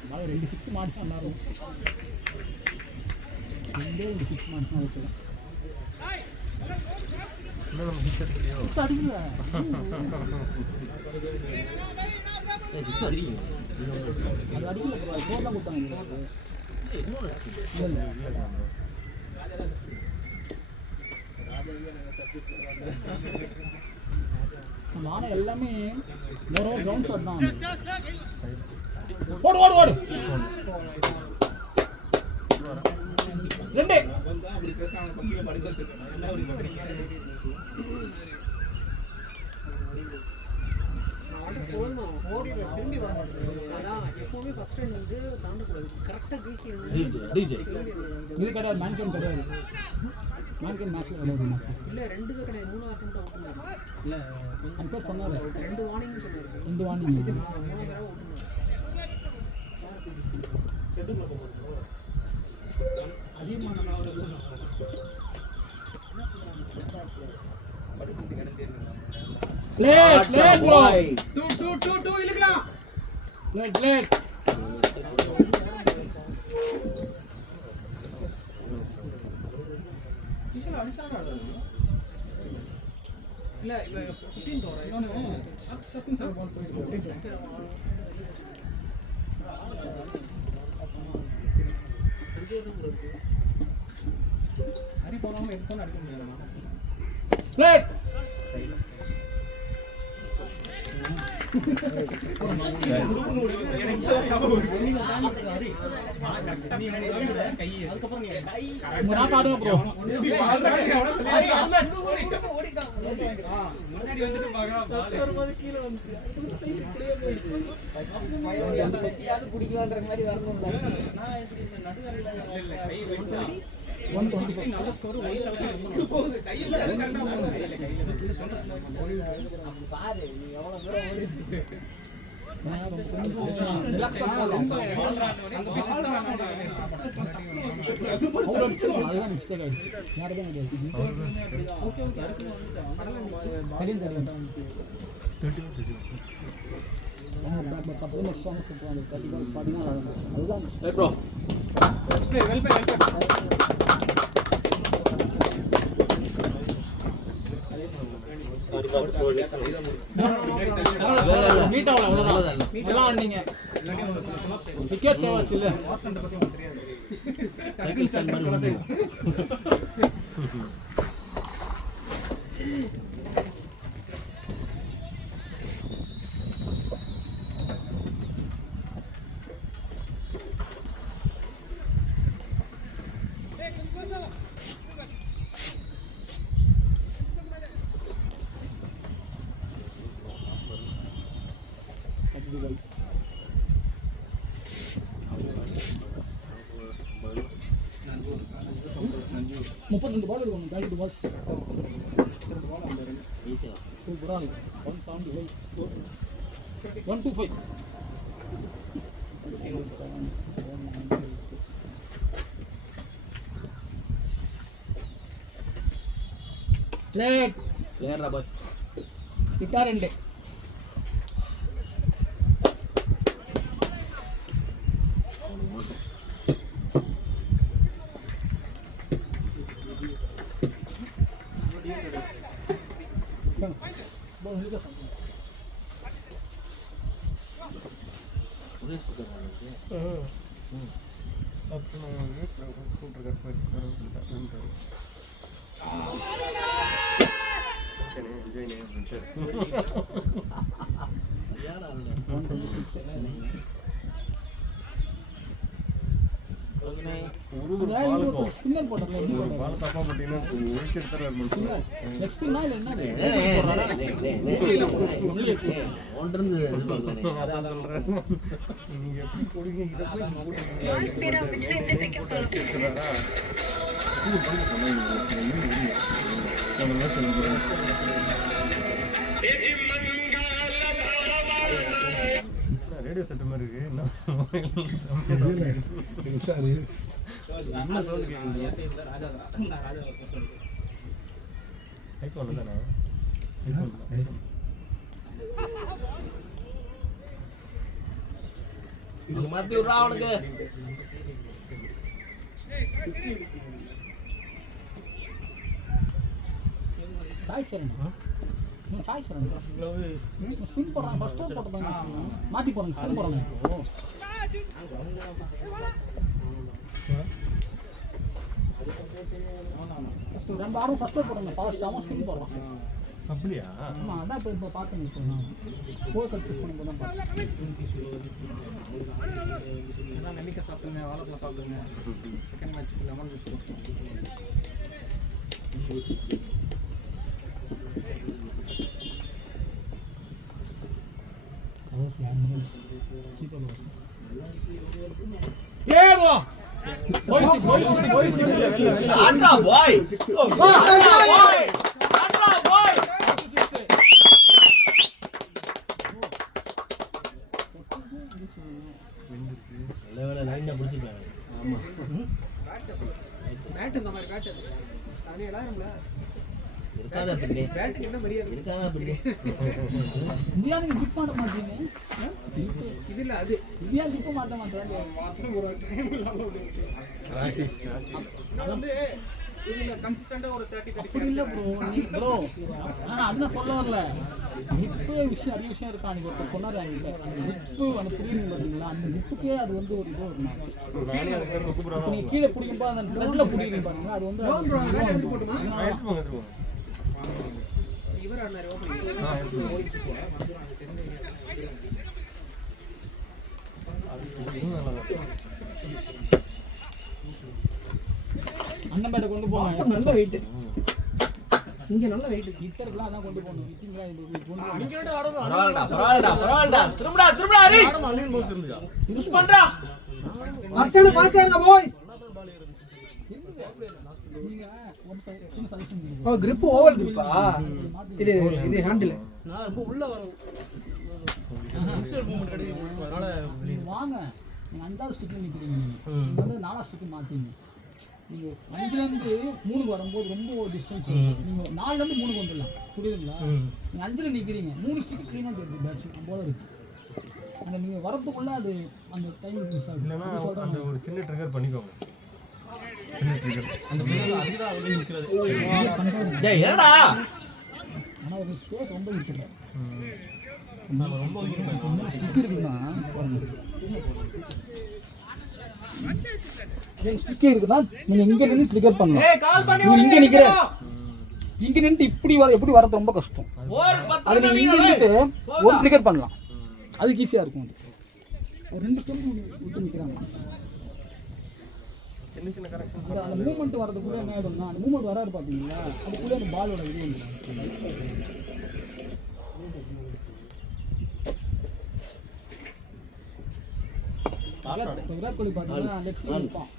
மழை 2 6 மாடிச்சா நல்லா இருக்கும் 2 6 மாடிச்சா ஓகே இன்னும் நம்ம சிக்ஸ் எடுத்துலையோ அடிக்கல சிக்ஸ் அடிக்கும். அது அடிக்கல ப்ரோ ஸ்கோர் தான் கொடுத்தாங்க இல்லை நானே எல்லாமே வேற ஒரு கிரவுண்ட் ஷாட் தான் ஓடு ஓடு ஓடு 2 திரும்பி வர மாட்டேங்குது. அதான் எப்பவுமே ஃபர்ஸ்ட் டைம் வந்து தாண்டக்கூடாது கரெக்டாக கிரீஸ்ல டிஜே இது கிடையாது மேன்கேன் கிடையாது மேன்கேன் மேட்ச்சில் கிடையாது மேட்ச் இல்லை 2 தான் கிடையாது 3 அட்டம் அவுட் பண்ணாரு. இல்லை அந்த பேர் சொன்னார் 2 வார்னிங் சொன்னாரு. 2 வார்னிங் 3 தடவை அவுட் பண்ணாரு. ப்ளே ப்ரோ டூ இழுக்கலாம். ப்ளே இல்ல இப்போ 15th ஓவர் இன்னொன்று சக்குன்னு சார் பால் போயிருக்கு. ஹரி போகாமல் எடுத்தோன்னு அடிக்க முடியாது. பிளேட் உங்க நாக்கு ஆடுங்க ப்ரோ. முன்னாடி வந்துட்டு பாக்குறான் பால் கீழ வந்து அந்த பத்தியாவது குடிக்கலாம்ன்ற மாதிரி வரணும்ல. நான் நடுவரையில இல்ல கை வெட்டா 126 நல்ல ஸ்கோர் 170 போகுது. கையில பாரு நீ எவ்வளவு தூரம் ஓடி ரிலாக்ஸ் ரொம்ப அங்க போய் சுத்தம் வேணாம்டா. அதுதான் மிஸ்டேக் ஆயிடுச்சு. யாருமே கிடையாது. ஓகே ஓகே தெரியும் தப்பு நெக்ஸ்ட் வாங்க சொல்றாங்க 30 பால் 40 நாள் ஆகும். அதுதான் ப்ரோ வெல் பை மீட் ஆகல அவ்வளவுதான். நல்லா ஆடுனீங்க. விக்கெட் சேவ் ஆச்சு இல்ல. சைக்கிள் ஸ்டாண்ட் மாதிரி வந்து முப்பத்தி பால் இருக்கும் 32 பால்ஸ் சூப்பரா இருக்கு 175 125 பிளேட் பிளேயர் பாய் கிட்டா ரெண்டு சுரேஷ் குமார் ஸ்பின்னர் போட்டல பால் தப்பா போட்டீங்கன்னா ஒழிச்சு எடுத்துறாரு. லெக் ஸ்பின்னா இல்ல என்ன ஒன்றிருந்து எதிர்பார்க்கல நீங்க எப்படி போடுங்க இதை போய் ரேடியோ சென்டர் மாதிரி இருக்கு. என்ன சவுண்ட் கேட்குது? ஐபோன் தானே? மாத்தி விடுறா அவனுக்கு. சாய் சரண் சாய் சரண் ஸ்பின் போடுறாங்க. ஃபர்ஸ்ட் ஓவர் போட்டதாங்க மாத்தி போறாங்க. ஸ்பின் போறாங்க இப்போ ரெண்டு ஆடும் ஃபர்ஸ்ட் ஓவர் போடுறாங்க. ஃபாஸ்ட் அவன் ஸ்பின் போடுறான். அப்படியா? ஆமாம் அதான் இப்போ பார்த்தேன். இப்போ நான் ஸ்கோர் கட் செக் பண்ணும்போது தான் பார்த்தேன். நெல்லிக்காய் சாப்பிடுங்க, வாழைப்பழம் சாப்பிடுங்க. செகண்ட் மேட்ச்சுக்கு லெமன் ஜூஸ் கொடுத்தோம். ஏவா போயிச்சு போயிச்சு போயிச்சு ஆட்ரா பாய் ஆட்ரா பாய் ஆட்ரா பாய் லெவல்ல லைன்ல புடிச்சிட்டாங்க. ஆமா பேட் இந்த மாதிரி பேட் தானே எல்லாரும்ல இருக்காதா பின்னே பேட்டுக்கு என்ன மரியாதை இருக்காதா பின்னே இந்தியா நீங்க கிஃப்ட் பண்ண மாட்டீங்க. இது இல்ல அது இந்தியா கிஃப்ட் மாட்ட மாட்டாங்க. மாத்திரம் ஒரு டைம் இல்லாம ராசி நான் வந்து இதுல கன்சிஸ்டண்டா ஒரு 30 அப்படி இல்லை ப்ரோ ப்ரோ ஆனால் அது நான் சொல்ல வரல இப்போ விஷயம் நிறைய விஷயம் இருக்கா அன்றைக்கி ஒருத்தர் சொன்னார் என்கிட்ட அந்த ஹிப்பு அந்த புரியுங்க பார்த்தீங்களா அந்த ஹிப்புக்கே அது வந்து ஒரு இதோ இருக்கும் நானே அதுக்கு பேர் கூப்பிடுறேன். இப்போ நீங்கள் கீழே பிடிக்கும்போது அந்த த்ரெட்டில் பிடிக்கிறீங்க பாருங்க அது வந்து எடுத்து போட்டுமா எடுத்துக்கோங்க. இவர் ஆடினாரு ஓப்பனிங் அண்ணன் பேட்டை கொண்டு போங்க நல்ல வெயிட் இங்க நல்ல வெயிட் ஹிட்டருக்குலாம் அதான் கொண்டு போகணும் ஹிட்டிங்லாம் இது கொண்டு போகணும் பரவாயில்லடா திரும்படா ஹரி யூஸ் பண்றா ஃபாஸ்ட் ஆங்க பாய்ஸ் நீங்கள் ஒரு சின்ன சஜஷன் ஓ grip ஓவர் gripா இது ஹேண்டில் நான் ரொம்ப உள்ள வர மூவ்மெண்ட் கிடைக்கும் அதனால நீங்கள் வாங்க நீங்கள் 5வது ஸ்டிக்கில் நிற்கிறீங்க நீங்கள் வந்து 4வது ஸ்டிக்கு மாற்றிங்க நீங்கள் 5லேருந்து 3க்கு வரும்போது ரொம்ப டிஸ்டன்ஸ் நீங்கள் 4லேருந்து 3க்கு வந்துடலாம் புரியுதுங்களா நீங்கள் 5ல் நிற்கிறீங்க 3 ஸ்டிக்கு க்ளீனாக தெரியுது பேட்ஸ் போல இருக்குது அந்த நீங்கள் வரத்துக்குள்ளே அது அந்த டைமிங் மிஸ் ஆகுது இல்லைன்னா அந்த ஒரு சின்ன ட்ரிகர் பண்ணிக்கோங்க. சின்ன ட்ரிகர் அந்த பிளேயர் அதுதான் வந்து நிக்கிறது. டேய் என்னடா ஆனால் ஒரு ஸ்பேஸ் ரொம்ப விட்டுறேன் நம்ம ரொம்ப ஒதுக்கிருப்போம். ஸ்டிக் இருக்குன்னா ஸ்டிக் இருக்குன்னா நீங்கள் இங்கே நின்று ட்ரிகர் பண்ணலாம் நீங்கள் இங்கே நிற்கிற இங்கே நின்று இப்படி வர எப்படி வரது ரொம்ப கஷ்டம் ஒரு அது 10 நீங்கள் இங்கே நின்றுட்டு ஒரு ட்ரிகர் பண்ணலாம் அதுக்கு ஈஸியாக இருக்கும் அது ஒரு 2 ஸ்டெப் விட்டு நிற்கிறாங்க சின்ன சின்ன கரெக்ஷன். அந்த மூவ்மெண்ட் வரதுக்குள்ளே என்ன ஆகிடும்னா அந்த மூவ்மெண்ட் வராது பார்த்தீங்களா அதுக்குள்ளே அந்த பாலோட இது வந்துடும் இப்போ விராட் கோலி பார்த்தீங்கன்னா லெஃப்ட் சைடு இருப்பான்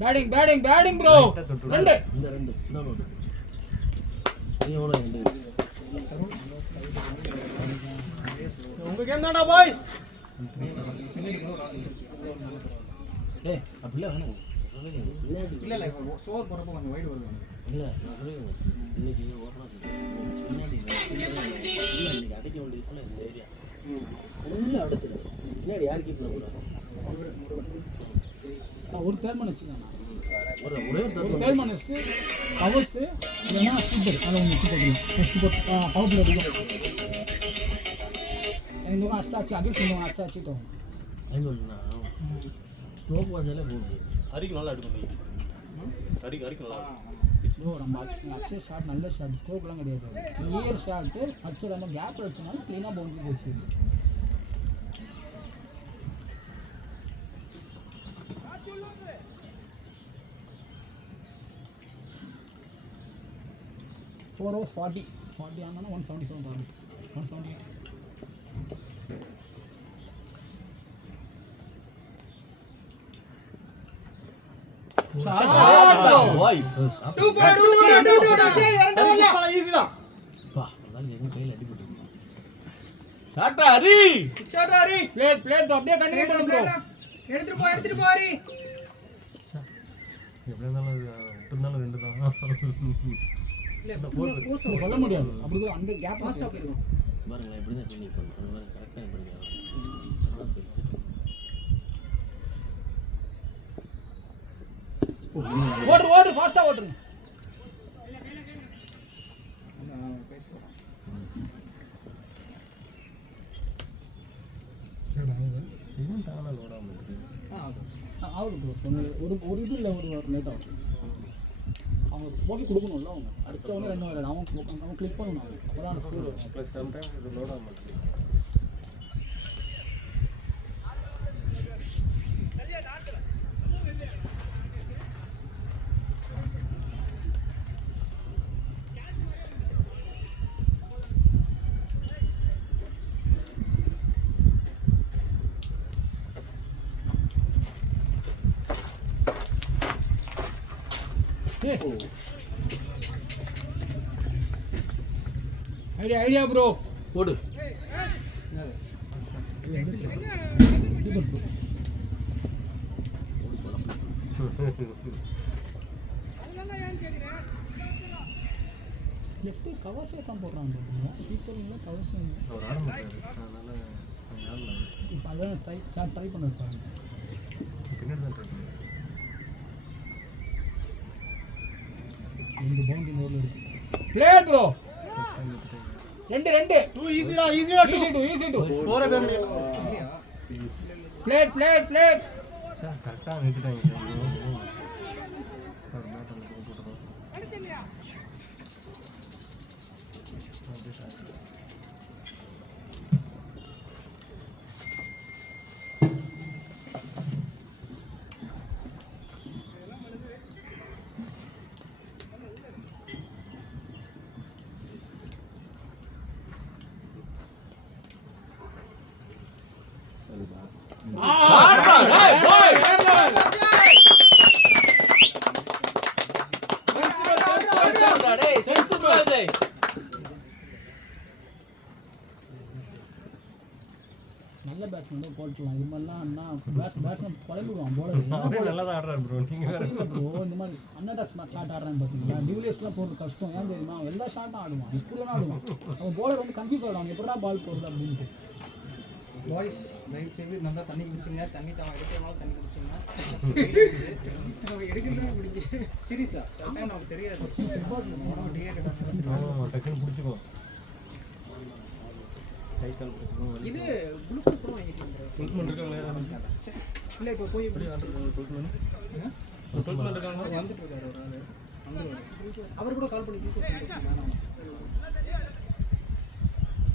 4 பேட்டிங் ப்ரோ 2 இந்த 2 இன்னொரு நீ எவ்வளோ 2 உங்க கேம் தான்டா பாய்ஸ். டேய் அப்படில வேணாம் பின்னாடி இல்ல இல்ல சோர் போறப்ப கொஞ்சம் வைடு வருது. இல்லை நான் சொல்லுவேன் இன்னைக்கு ஓப்பனாக சொல்லுவேன் பின்னாடி இல்லை இன்னைக்கு அடைக்க வேண்டிய ஃபுல்லாக இந்த ஏரியா ஃபுல்லாக அடைச்சிடும் பின்னாடி யார் கீப் பண்ண போகிறோம் ஒரு தேர்மன் வச்சுக்கோங்க ஒரே ஒரு தருணம் தேர்மன் வச்சுட்டு கவர்ஸு இல்லைன்னா சூப்பர் அதை ஒன்று வச்சு போட்டுக்கலாம் ஃபஸ்ட்டு போட்டு பவர் பிளேட் இந்த பக்கம் அச்சாச்சு அகில் இந்த அச்சா வச்சுட்டோம் எங்கே இல்லைண்ணா ஸ்னோப் வாட்சாலே போகுது ஹரிக்கு நல்லா எடுக்கும். ஹரிக்கு நல்லா ப்ரோ நம்ம அச்சர் ஷாட் நல்ல ஷாட் ஸ்ட்ரோக்லாம் கிடையாது கிளியர் ஷாட்டு அச்சர் நம்ம கேப் வச்சனாலும் க்ளீனாக பவுண்டரி போச்சு Four hours 40 ஆனால் 177 ஆகுது 178 ஓய் ஈஸி தான். பா அதனால எதுவும் கையில் அடிபட்டு ஷாட்டா ஹரி ஷாட் ஹரி. பிளேட் அப்படியே கண்டினியூ பண்ணு ப்ரோ எடுத்துட்டு போ ஹரி எப்படி இருந்தாலும் அது விட்டுருந்தாலும் 2 தான். சொல்ல முடியாது அப்படி கூட அந்த கேப் ஃபாஸ்டா போயிடும் பாருங்களேன் எப்படி தான் ட்ரெயினிங் பண்ணுறோம் அந்த மாதிரி கரெக்டாக படிக்க ஓடு ஃபாஸ்டா ஓடுங்க இதுவும் தானால் ஓடாமல் இருக்கு. ஆகுது ப்ரோ ஒரு இது இல்லை ஒரு லேட் ஆகும் அவங்க போக்கி கொடுக்கணும்ல அவங்க அடிச்ச உடனே 2 வரல அவன் கிளிக் பண்ணணும் அவங்க அப்போ தான் அந்த ஸ்கோர் வரும் ப்ளஸ் சம்டைம்ஸ் இது லோட் ஆகாமல் இருக்கு. ஐடியா ப்ரோ போடு கீப்பர் ப்ரோ லெஃப்ட் கவர்ஸே தான் போடுறாங்க கீப்பர் இல்லை கவர்ஸ் இல்லை அவர் ஆட மாட்டாரு அதனால இப்போ அதான் ட்ரை பண்ண இருப்பாங்க பின்னாடி தான் ட்ரை பண்ணுறேன். ரெண்டு பவுண்ட் இந்த ஓவரில் இருக்கு. பிளே ப்ரோ 2 2 ஈஸிடா ஈஸிடா 2 ஈஸி டு ஸ்கோரை பேர் பிளே கரெக்டாக நிறுத்திட்டாங்க சார். நல்ல பேட்ஸ்மேன் போட்டுலாம். இது மாதிரிலாம் அண்ணா பேட்ஸ்மேன் குழம்பிடுவான் போலர். அவரே நல்லா தான் ஆடுறாரு ப்ரோ. நீங்கள் வேறு ப்ரோ இந்த மாதிரி அன்அட்டாச் ஷாட் ஆடுறான்னு பார்த்தீங்களா, டியூலியர்ஸ்லாம் போடுறது கஷ்டம். ஏன் தெரியுமா, எல்லா ஷாட்டும் ஆடுவான், இப்படி தானே ஆடுவான். அவன் போலர் வந்து கன்ஃபியூஸ் ஆடுவான், எப்படா பால் போடுறது அப்படின்ட்டு. பாய்ஸ் தயவு செய்து நல்லா தண்ணி குடிச்சுங்க. தண்ணி தான் எடுக்கிறனால தண்ணி குடிச்சுங்க. எடுக்கிறதா முடிஞ்சு சீரியஸா டைம் நமக்கு தெரியாது. டக்குன்னு பிடிச்சிக்கோ. கை கால் பிடிச்சிக்கோ. இது குளுக்கோஸ் கூட வாங்கிட்டேன் ட்ரீட்மெண்ட் இருக்காங்களே. இல்லை இப்போ போய் ட்ரீட்மெண்ட் இருக்காங்க வந்துட்டு இருக்காரு ஒரு ஆள். அவர் கூட கால் பண்ணி குளுக்கோஸ்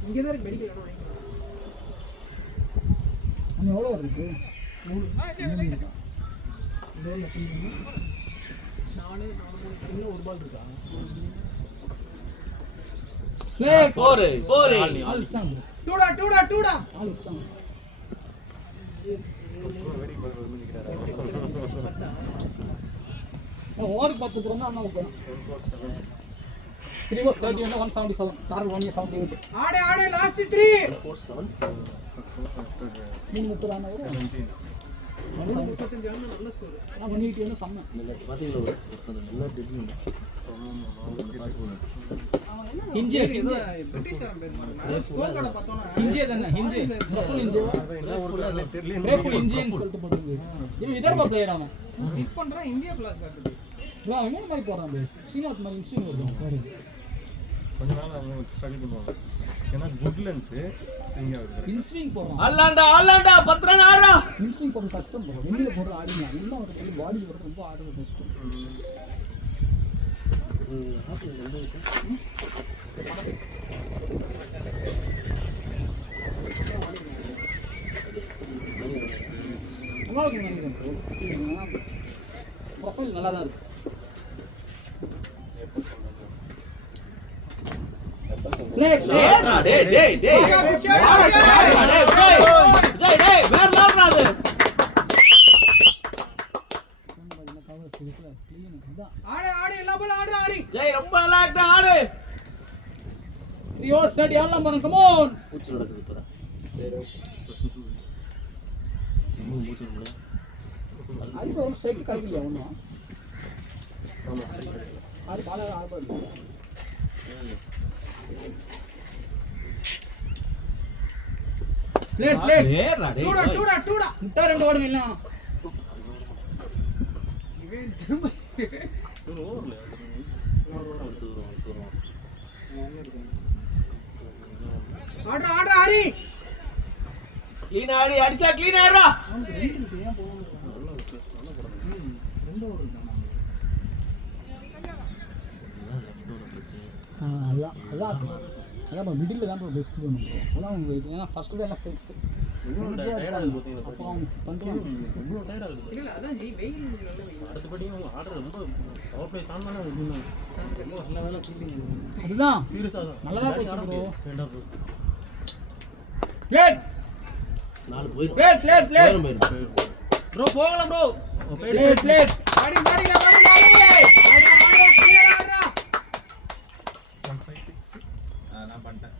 இங்கே தான் மெடிக்கல் வேணும் வாங்கிக்கலாம். அவன் எவ்வளோ இருக்கு? 3 இன்னும் ஒரு பால் இருக்கா? ஆல் இஷ்டம் டூடா ஆல் இஷ்டம். ஓவருக்கு 10 ரன் அண்ணா ஓகே. 3 was 30 and 177 target 178. ஆடே லாஸ்ட் 3 நீ 30 ரன் வரும். 35 ரன் நல்ல ஸ்கோர். நான் 180 வந்து சம்ம. பார்த்தீங்களா நல்லா தெரியும். ஹிஞ்சி ஏதோ பிரிட்டிஷ்காரன் பேர் மாதிரி ஸ்கோர் கார்டை பார்த்தோன்னா ஹிஞ்சி தானே ஹிஞ்சி ரஃபுல் ஹிஞ்சி தெரியல. ரஃபுல் ஹிஞ்சின்னு சொல்லிட்டு போடுது. இவன் விதர்பா பிளேயர் அவன். கிளிக் பண்ணுறான் இந்தியா பிளாக் காட்டுது. ப்ரோ அவன் என்ன மாதிரி போடுறான் ப்ரோ, ஸ்ரீநாத் மாதிரி இன்ஸ்டிங் வருவான் பாரு. கொஞ்ச நாள் அவங்க ஸ்ட்ரகிள் பண்ணுவாங்க. ஏன்னா குட் லென்த்து ஸ்விங் ஆகுது. இன்ஸ்விங் போடுறான். ஆலாண்டா 10 ரன் ஆடுறா. இன்ஸ்விங் போடுறது கஷ்டம் ப்ரோ, வெளியில் போடுற ஆடிங்க எல்லாம் ஒரு பெரிய பாடி வருது, ரொம்ப ஆடுறது கஷ்டம். நல்லா இருக்கும் நினைக்கிறேன் ப்ரோ, ப்ரொஃபைல் நல்லா தான் இருக்கு. ஏறா டேய் வேற லாடுறா அது. ஆடே எல்லா பால் ஆடுறா ஆரி. ஜெய் ரொம்ப நல்லா ஆடு. 3 overs 30 ஆடலாம் பாருங்க, கம் ஆன். மூச்சு நடக்குது இப்போ. சரி இன்னும் மூச்சு நடக்குது. அதுக்கு ஒரு ஸ்ட்ரைக் கிடைக்கலையா ஒன்றும்? அது பால ஆடுறது பிளேட் ஏறா டேய். டூடா முட்டா 2 ஓடுங்க இல்ல. இவன் திரும்ப ஆடுறா ஆரி. க்ளீன் ஆடி அடிச்சா க்ளீன் ஆடுறா. அதான் மிடில் தான் ப்ரோ பெஸ்ட் பண்ணும் ப்ரோ. அதான் அவங்க இது ஏன்னா ஃபர்ஸ்ட் தான் எல்லாம் ஃபிக்ஸ் அப்போ அவங்க பண்ணுறாங்க. இல்ல அதான் ஜி வெயில் நல்ல வெயில். அடுத்தபடி அவங்க ஆடுற ரொம்ப பவர் பிளே தான் தானே விடணும். ரொம்ப நல்ல வேலை ஃபீல்டிங். அதுதான் சீரியஸாக தான் நல்லதா போச்சு ப்ரோ. வேண்டாம் ப்ரோ. பிளேட் 4 போயிடும். பிளேட் ப்ரோ போகலாம் ப்ரோ. பிளேட் ஆடி ஆடுறா கிளியர் ஆடுறா. 156 நான் பண்ணிட்டேன்.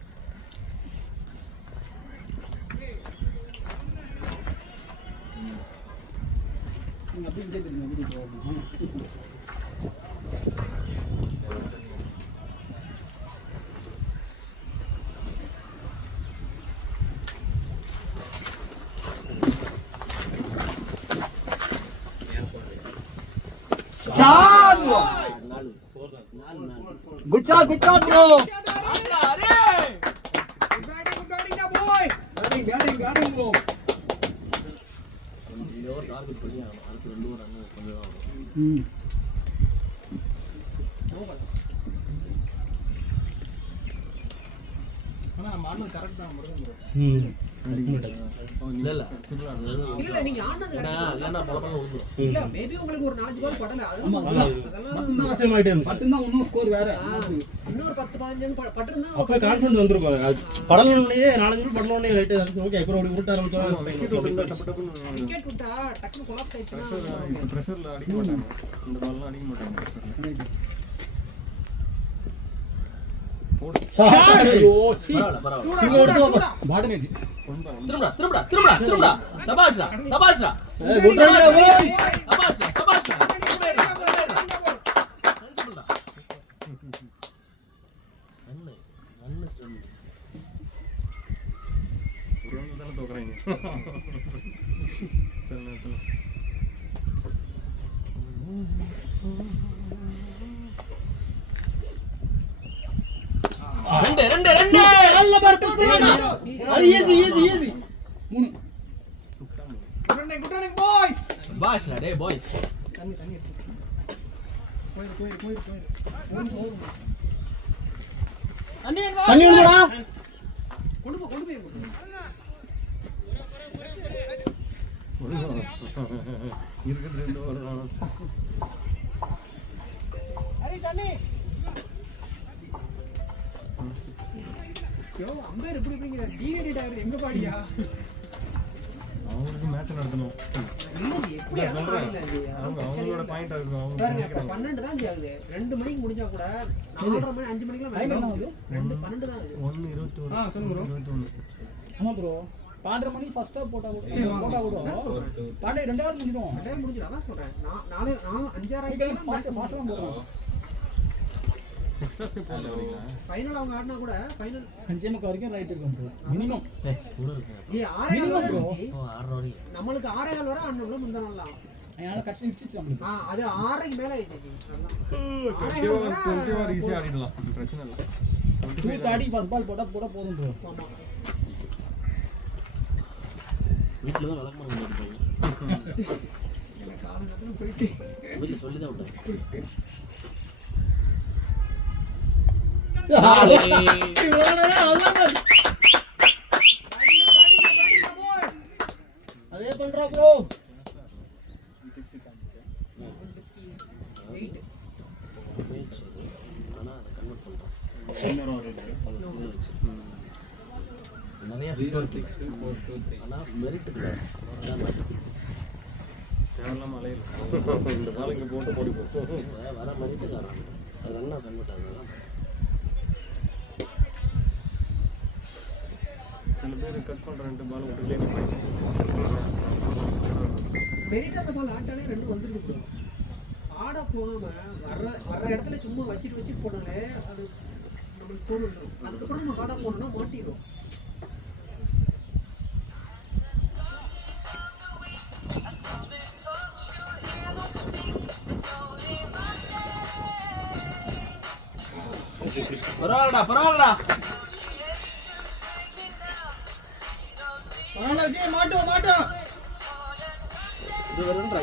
நீங்க அப்படியே விஜய் தெரியுமா வீடியோ போகணும். Good shot bro batting bro இந்த ஓவர் டார்கெட் பண்ணி ஆகணும். அடுத்து 2 ஓவர் ரன் கொஞ்சம் தான் வரும். ஆனா நம்ம ஆடுறது கரெக்ட் தான் முருகன் bro. இல்ல இல்ல நீங்க ஆடுனது இல்லைன்னா பல பல விழுந்துடும். இல்ல மேபி உங்களுக்கு ஒரு 4 பால் படல ஆமா அதெல்லாம் மட்டும்தான் இன்னும் ஸ்கோர் வேற இன்னொரு 10-15 பட்டிருந்தா அப்போ கான்ஃபிடன்ஸ் வந்துருப்பாங்க. படலனே 4 படலனே ரைட் ஓகே அப்புறம் ஒரு உருட்ட ஆரம்பிச்சோம். விக்கெட் விட்டா டக்குனு கொலாப்ஸ் ஆயிடுச்சுனா இப்போ பிரஷர்ல அடிக்க மாட்டாங்க. இந்த பால்லாம் அடிக்க மாட்டாங்க பிரஷர்ல. ஐயோ பரவாயில்ல. பாடனேஜ் திரும்புடா. சபாஷ்ரா. குட் ரைட் போய். சபாஷ்ரா. ஒரு ரன் தான தோக்குறாங்க. சில நேரத்துல ரெண்டு நல்ல பார் புஷ் பண்ணாடா. அது ஈஸி 3 குட் ரன்னிங் பாய்ஸ். சபாஷ்ரா டே பாய்ஸ். தண்ணி போயிரு தண்ணி வந்துடா. கொண்டு போய் இருக்குது 2 ஓவர் தான். அம்பேர் எப்படி இப்படிங்கிற டீஹைட்ரேட் ஆகுது எங்க பாடியா அவங்களுக்கு மேட்ச் நடத்தணும். இல்ல எப்படி அதான் ஆடில அது அவங்களோட பாயிண்ட் இருக்கும். அவங்க பாருங்க இப்ப 12 தான் ஆகுது 2 மணிக்கு முடிஞ்சா கூட 4:30 மணி 5 மணிக்குலாம் டைம் என்ன வேலை ஆகுது 12 தான் ஆகுது 1:21. சொல்லுங்க bro. 21. ஆமா ப்ரோ 12:30 மணி ஃபர்ஸ்ட் ஹாஃப் போட்டா கூட பாண்டே 2 ஹவர் முடிஞ்சிடும் டைம் முடிஞ்சிடும் அதான் சொல்றேன் நாலு 5-6 ஆயிட்டு ஃபாஸ்ட் தான் போறோம் எக்ஸ்ட்ரா ஸ்டெப் போடல வரீங்களா? ஃபைனல் அவங்க ஆடினா கூட ஃபைனல் 5 மணி வரைக்கும் ரைட் இருக்கும் ப்ரோ மினிமம் கூட இருக்கு. G 6 bro. 6 வரைக்கும். நம்மளுக்கு 6 வரை ஆடணும்ல முந்தா நாள்லாம் அதனால கட்சி இடிச்சிச்சு நம்மளுக்கு அது 6க்கு மேல ஆயிடுச்சு ஜி அதான் 20 ஓவர் ஈஸியா ஆடிடலாம். பிரச்சனை இல்ல. 2:30 ஃபர்ஸ்ட் பால் போட்டா போதும் ப்ரோ ஆமா வீட்டில் தான் விளக்கமாக இருப்பாங்க. எனக்கு காலங்கத்துல போயிட்டு வீட்டில் சொல்லி தான் விட்டாங்க. அதே பண்றா ப்ரோ. 168 ஆனால் அதை கன்வெர்ட் பண்ணுறோம். நிறைய 6 ஆனால் மெரிட்டுக்கு தேவையில்லாம அலையில. இந்த பால் இங்க போட்டு போடி போ. வர மெரிட்டுக்கு வராங்க. அது நல்லா கன்வெர்ட் ஆகுது. சில பேர் கட் பண்ற 2 பால் விட்டுட்டே நிப்பாங்க. மெரிட் அந்த பால் ஆட்டாலே 2 வந்துருக்கு ப்ரோ ஆட போகாம வர்ற இடத்துல சும்மா வச்சிட்டு போனாலே அது நம்மளுக்கு ஸ்கோர் வந்துடும் அதுக்கப்புறம் நம்ம ஆட போனோம்னா மாட்டிடும் பரவாயில்லடா பரவாயில்ல விஜய் மாட்டோம். இது வரும்டா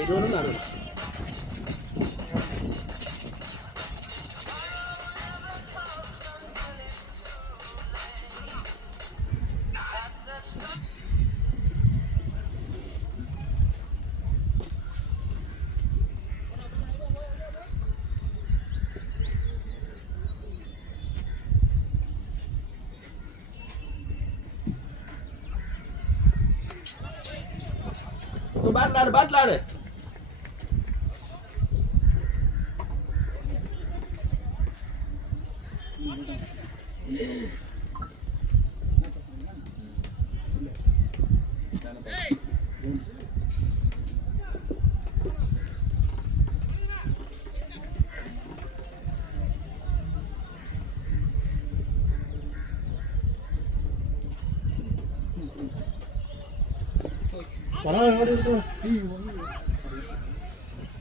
பேட்லாடு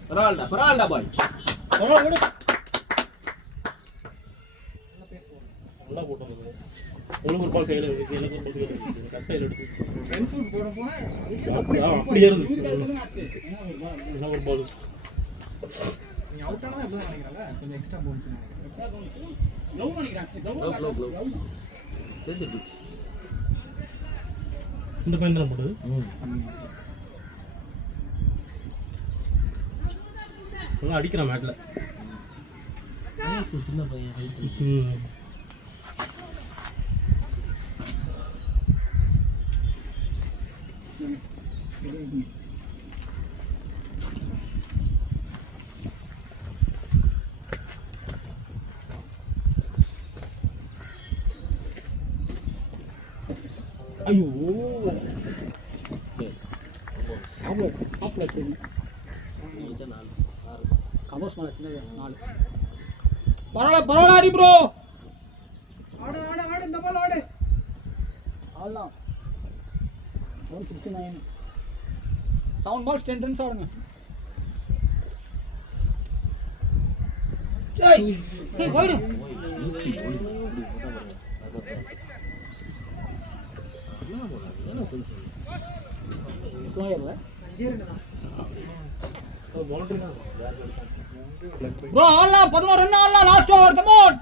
பரவாயில்ல பரவாயில்லடா பாய். நல்லா போட்டு வந்தது. உனக்கு ஒரு பால் கையில் எடுத்து எனக்கு ஒரு பால் கையில் எடுத்து கட்டையில் எடுத்து ஃப்ரண்ட் ஃபுட் போட போனால் அப்படியே இருந்து ஆச்சு என்ன ஒரு ball. என்ன ஒரு பால் நீங்கள் அவுட் ஆனால் எப்படி நினைக்கிறாங்க கொஞ்சம் எக்ஸ்ட்ரா போன்ஸ் நினைக்கிறேன். Extra போனுச்சு. Glove நினைக்கிறேன். Glove. தெரிஞ்சிருச்சு. இந்த பையன் தான் போட்டது நல்லா அடிக்கிறான் மேட்டில். வயசு சின்ன பையன் ஹைட். ஐயோ ஆஃப்ல சரி கவர்ஸ் மேலே சின்னது 4 பரவாயில்ல ஹரி ப்ரோ ஆடு ஆடு ஆடு இந்த பால் ஆடு ஆடலாம் 169 7 balls 10 runs ஆடுங்க ஏய் போய்டு என்ன சென்ஸ் ஸ்கொயர்ல 5 ரன் தான் பவுண்டரி தான் ப்ரோ ஆடலாம் 11 ரன் ஆடலாம் லாஸ்ட் ஓவர் கம் ஆன்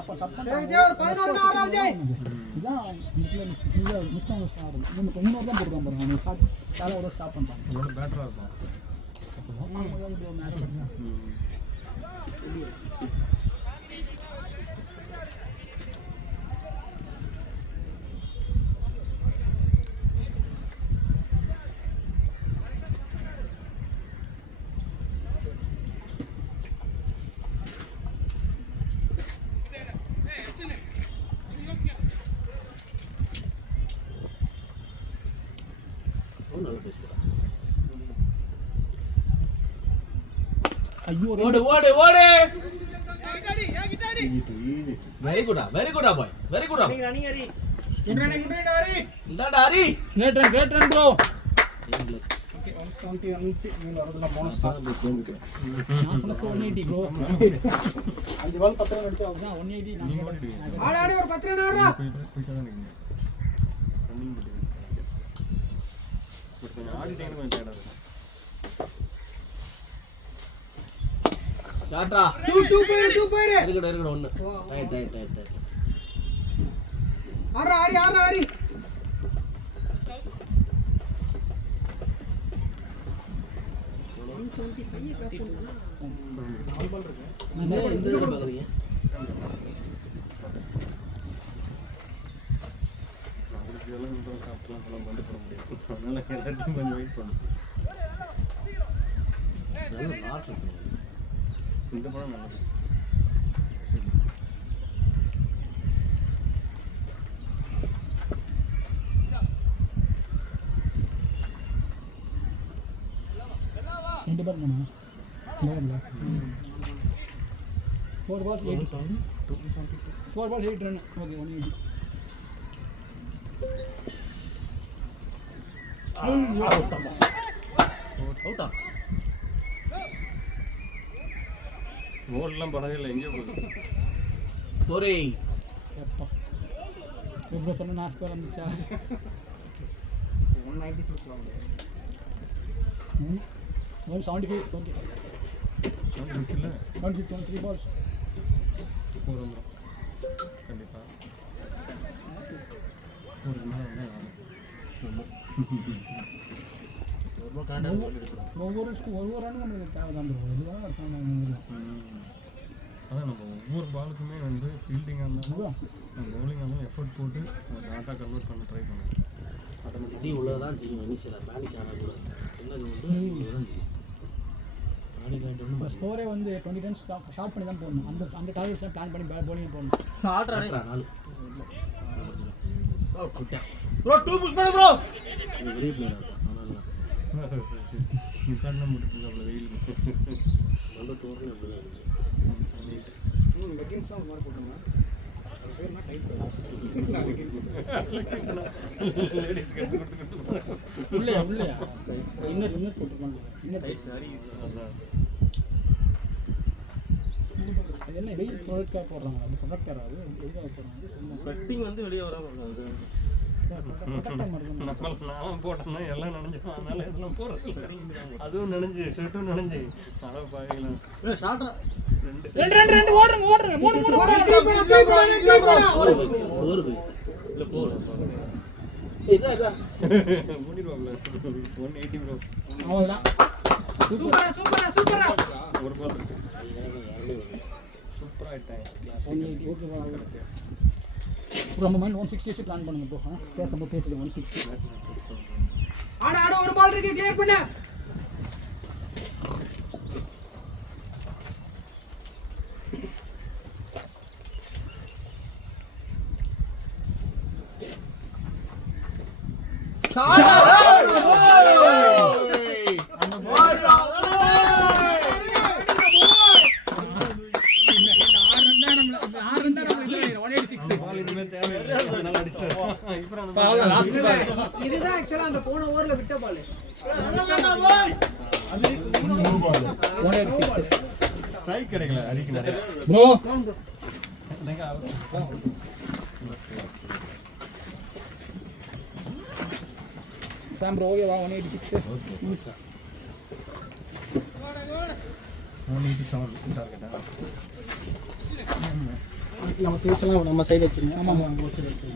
அப்ப தப்பா விஜய் ஒரு 11 ரன் ஆடுறா விஜய். இதான் இந்த மிஸ்டேக் ஆடும் நம்ம இன்னொரு தான் போடுறான் பாருங்க நம்ம ஸ்டார்ட் காலை ஒரு ஸ்டாப் பண்றான் இவ்வளோ பேட்டராக இருப்பான். நல்லா பேசுகிறேன். ஐயோ ஓடு ஓடு ஓடு வெரி குடா பாய் வெரி குடா இந்தாடா Hari great run bro okay 170 வந்துச்சு. நீங்கள் வரதுலாம் போனஸ் தான். நான் சொன்ன 180 ப்ரோ 5 பால் 10 ரன் அடிச்சு அதான் 180 நீங்கள் நான் ஓடிடுவீங்க. ஆடு ஆடு ஒரு 10 ரன் ஆடுறா. போயிட்டு தான் நிற்கணும். ரன்னிங் போட்டுருங்க. பட் கொஞ்சம் ஆடிட்டேன்னு கொஞ்சம் டயர்டாக இருக்கும். ஷாட்ரா 2 போயிரு இருக்கடா ஒன்று ரைட் ஆடுறா ஆடுறா ஆரி 175 கிராஸ் பண்ணா 4 பால் இருக்கு. இந்த இதில் பார்க்குறீங்க அவருக்கு இதெல்லாம் இன்னும் சாப்பிட்லாம் கொண்டு போட முடியாது. அதனால எல்லாத்தையும் கொஞ்சம் வெயிட் பண்ணும். நல்ல லாட் இருக்கு இந்த படம் நல்லது. ரெண்டு பால் போனா நோவல்ல 4 balls 8 4 balls 8 run ஓகே 180 அவுட்டா கோல்லாம் பரவாயில்லை எங்கேயோ போகுது. தோரே எப்பா எப்போ சொன்ன நான் ஸ்கோர் வந்துச்சா 196 வாங்க. 175 20 இல்லை 23 balls போகிறோம் கண்டிப்பாக ஒரு நாள் ரொம்ப காண்டாக எடுக்கிறோம். ஒவ்வொரு ரன் நம்மளுக்கு தேவை தான் ப்ரோ இதுதான் ஒரு சாமான் அதான் நம்ம ஒவ்வொரு பாலுக்குமே வந்து ஃபீல்டிங்காக இருந்தாலும் பவுலிங்காக இருந்தாலும் எஃபர்ட் போட்டு டாட்டா கன்வெர்ட் பண்ண ட்ரை பண்ணுவோம். இது உள்ளதான் செய்யும் இனிஷியலாக பேனிக் ஆனால் கூட சின்னது வந்து உள்ளதான் செய்யும் பேனிக் ஆகிட்டு ஒன்றும் இப்போ ஸ்கோரே வந்து 20 runs ஷார்ட் பண்ணி தான் போடணும் அந்த டார்கெட்ஸ்லாம் பிளான் பண்ணி bowling போடணும் ஷார்ட்ரா 4 ப்ரோ 2 புஷ் பண்ணு ப்ரோ பெரிய பிளேயர் அதனால நிப்பாட்டலாம் போட்டுருக்கு அவ்வளோ வெயில். நல்ல தோரணை எப்படி இருந்துச்சு லெகின்ஸ்லாம் ஒரு மாதிரி போட்டுருங்க. உள்ளையா இன்னர் போட்டுருப்பாங்க இன்னர் அது என்ன வெயில் ப்ரொடக்டாக போடுறாங்க அது ப்ரொடக்டர் அது எதுக்காக போடுறாங்க ஸ்வெட்டிங் வந்து வெளியே வராம அது நான் போட்டேன்னா எல்லாம் நினைஞ்சிடும், அதனால இதெல்லாம் போடுறது. அதுவும் நினைஞ்சு ஷர்ட்டும் நினைஞ்சு அதை பாக்கலாம். ஷார்ட்டா ரெண்டு ஓடுறங்க 3 மூடிடுவாப்ல 180 ப்ரோ. அவ்வளோதான் சூப்பரா ஒரு பால் இருக்கு. சூப்பராக ஆயிட்டாங்க. 180 ஓகேவா? நம்ம மைண்ட் 160 வச்சு பிளான் பண்ணுங்க ப்ரோ. பேசும்போது பேசுது 160. ஆட ஒரு பால் இருக்கு, கிளியர் பண்ணு. இதுதான் ஆக்சுவலா அந்த போன ஓவர்ல விட்ட பால். ஸ்ட்ரைக் கிடைக்கல அடிக்கு நிறைய. ப்ரோ சாம் ப்ரோ ஓகேவா? 186 ஓகே. 187 டார்கெட்டா? நம்ம பேசலாம், நம்ம சைடு வச்சுருங்க. ஆமாம் ஆமாம், ஓகே ஓகே.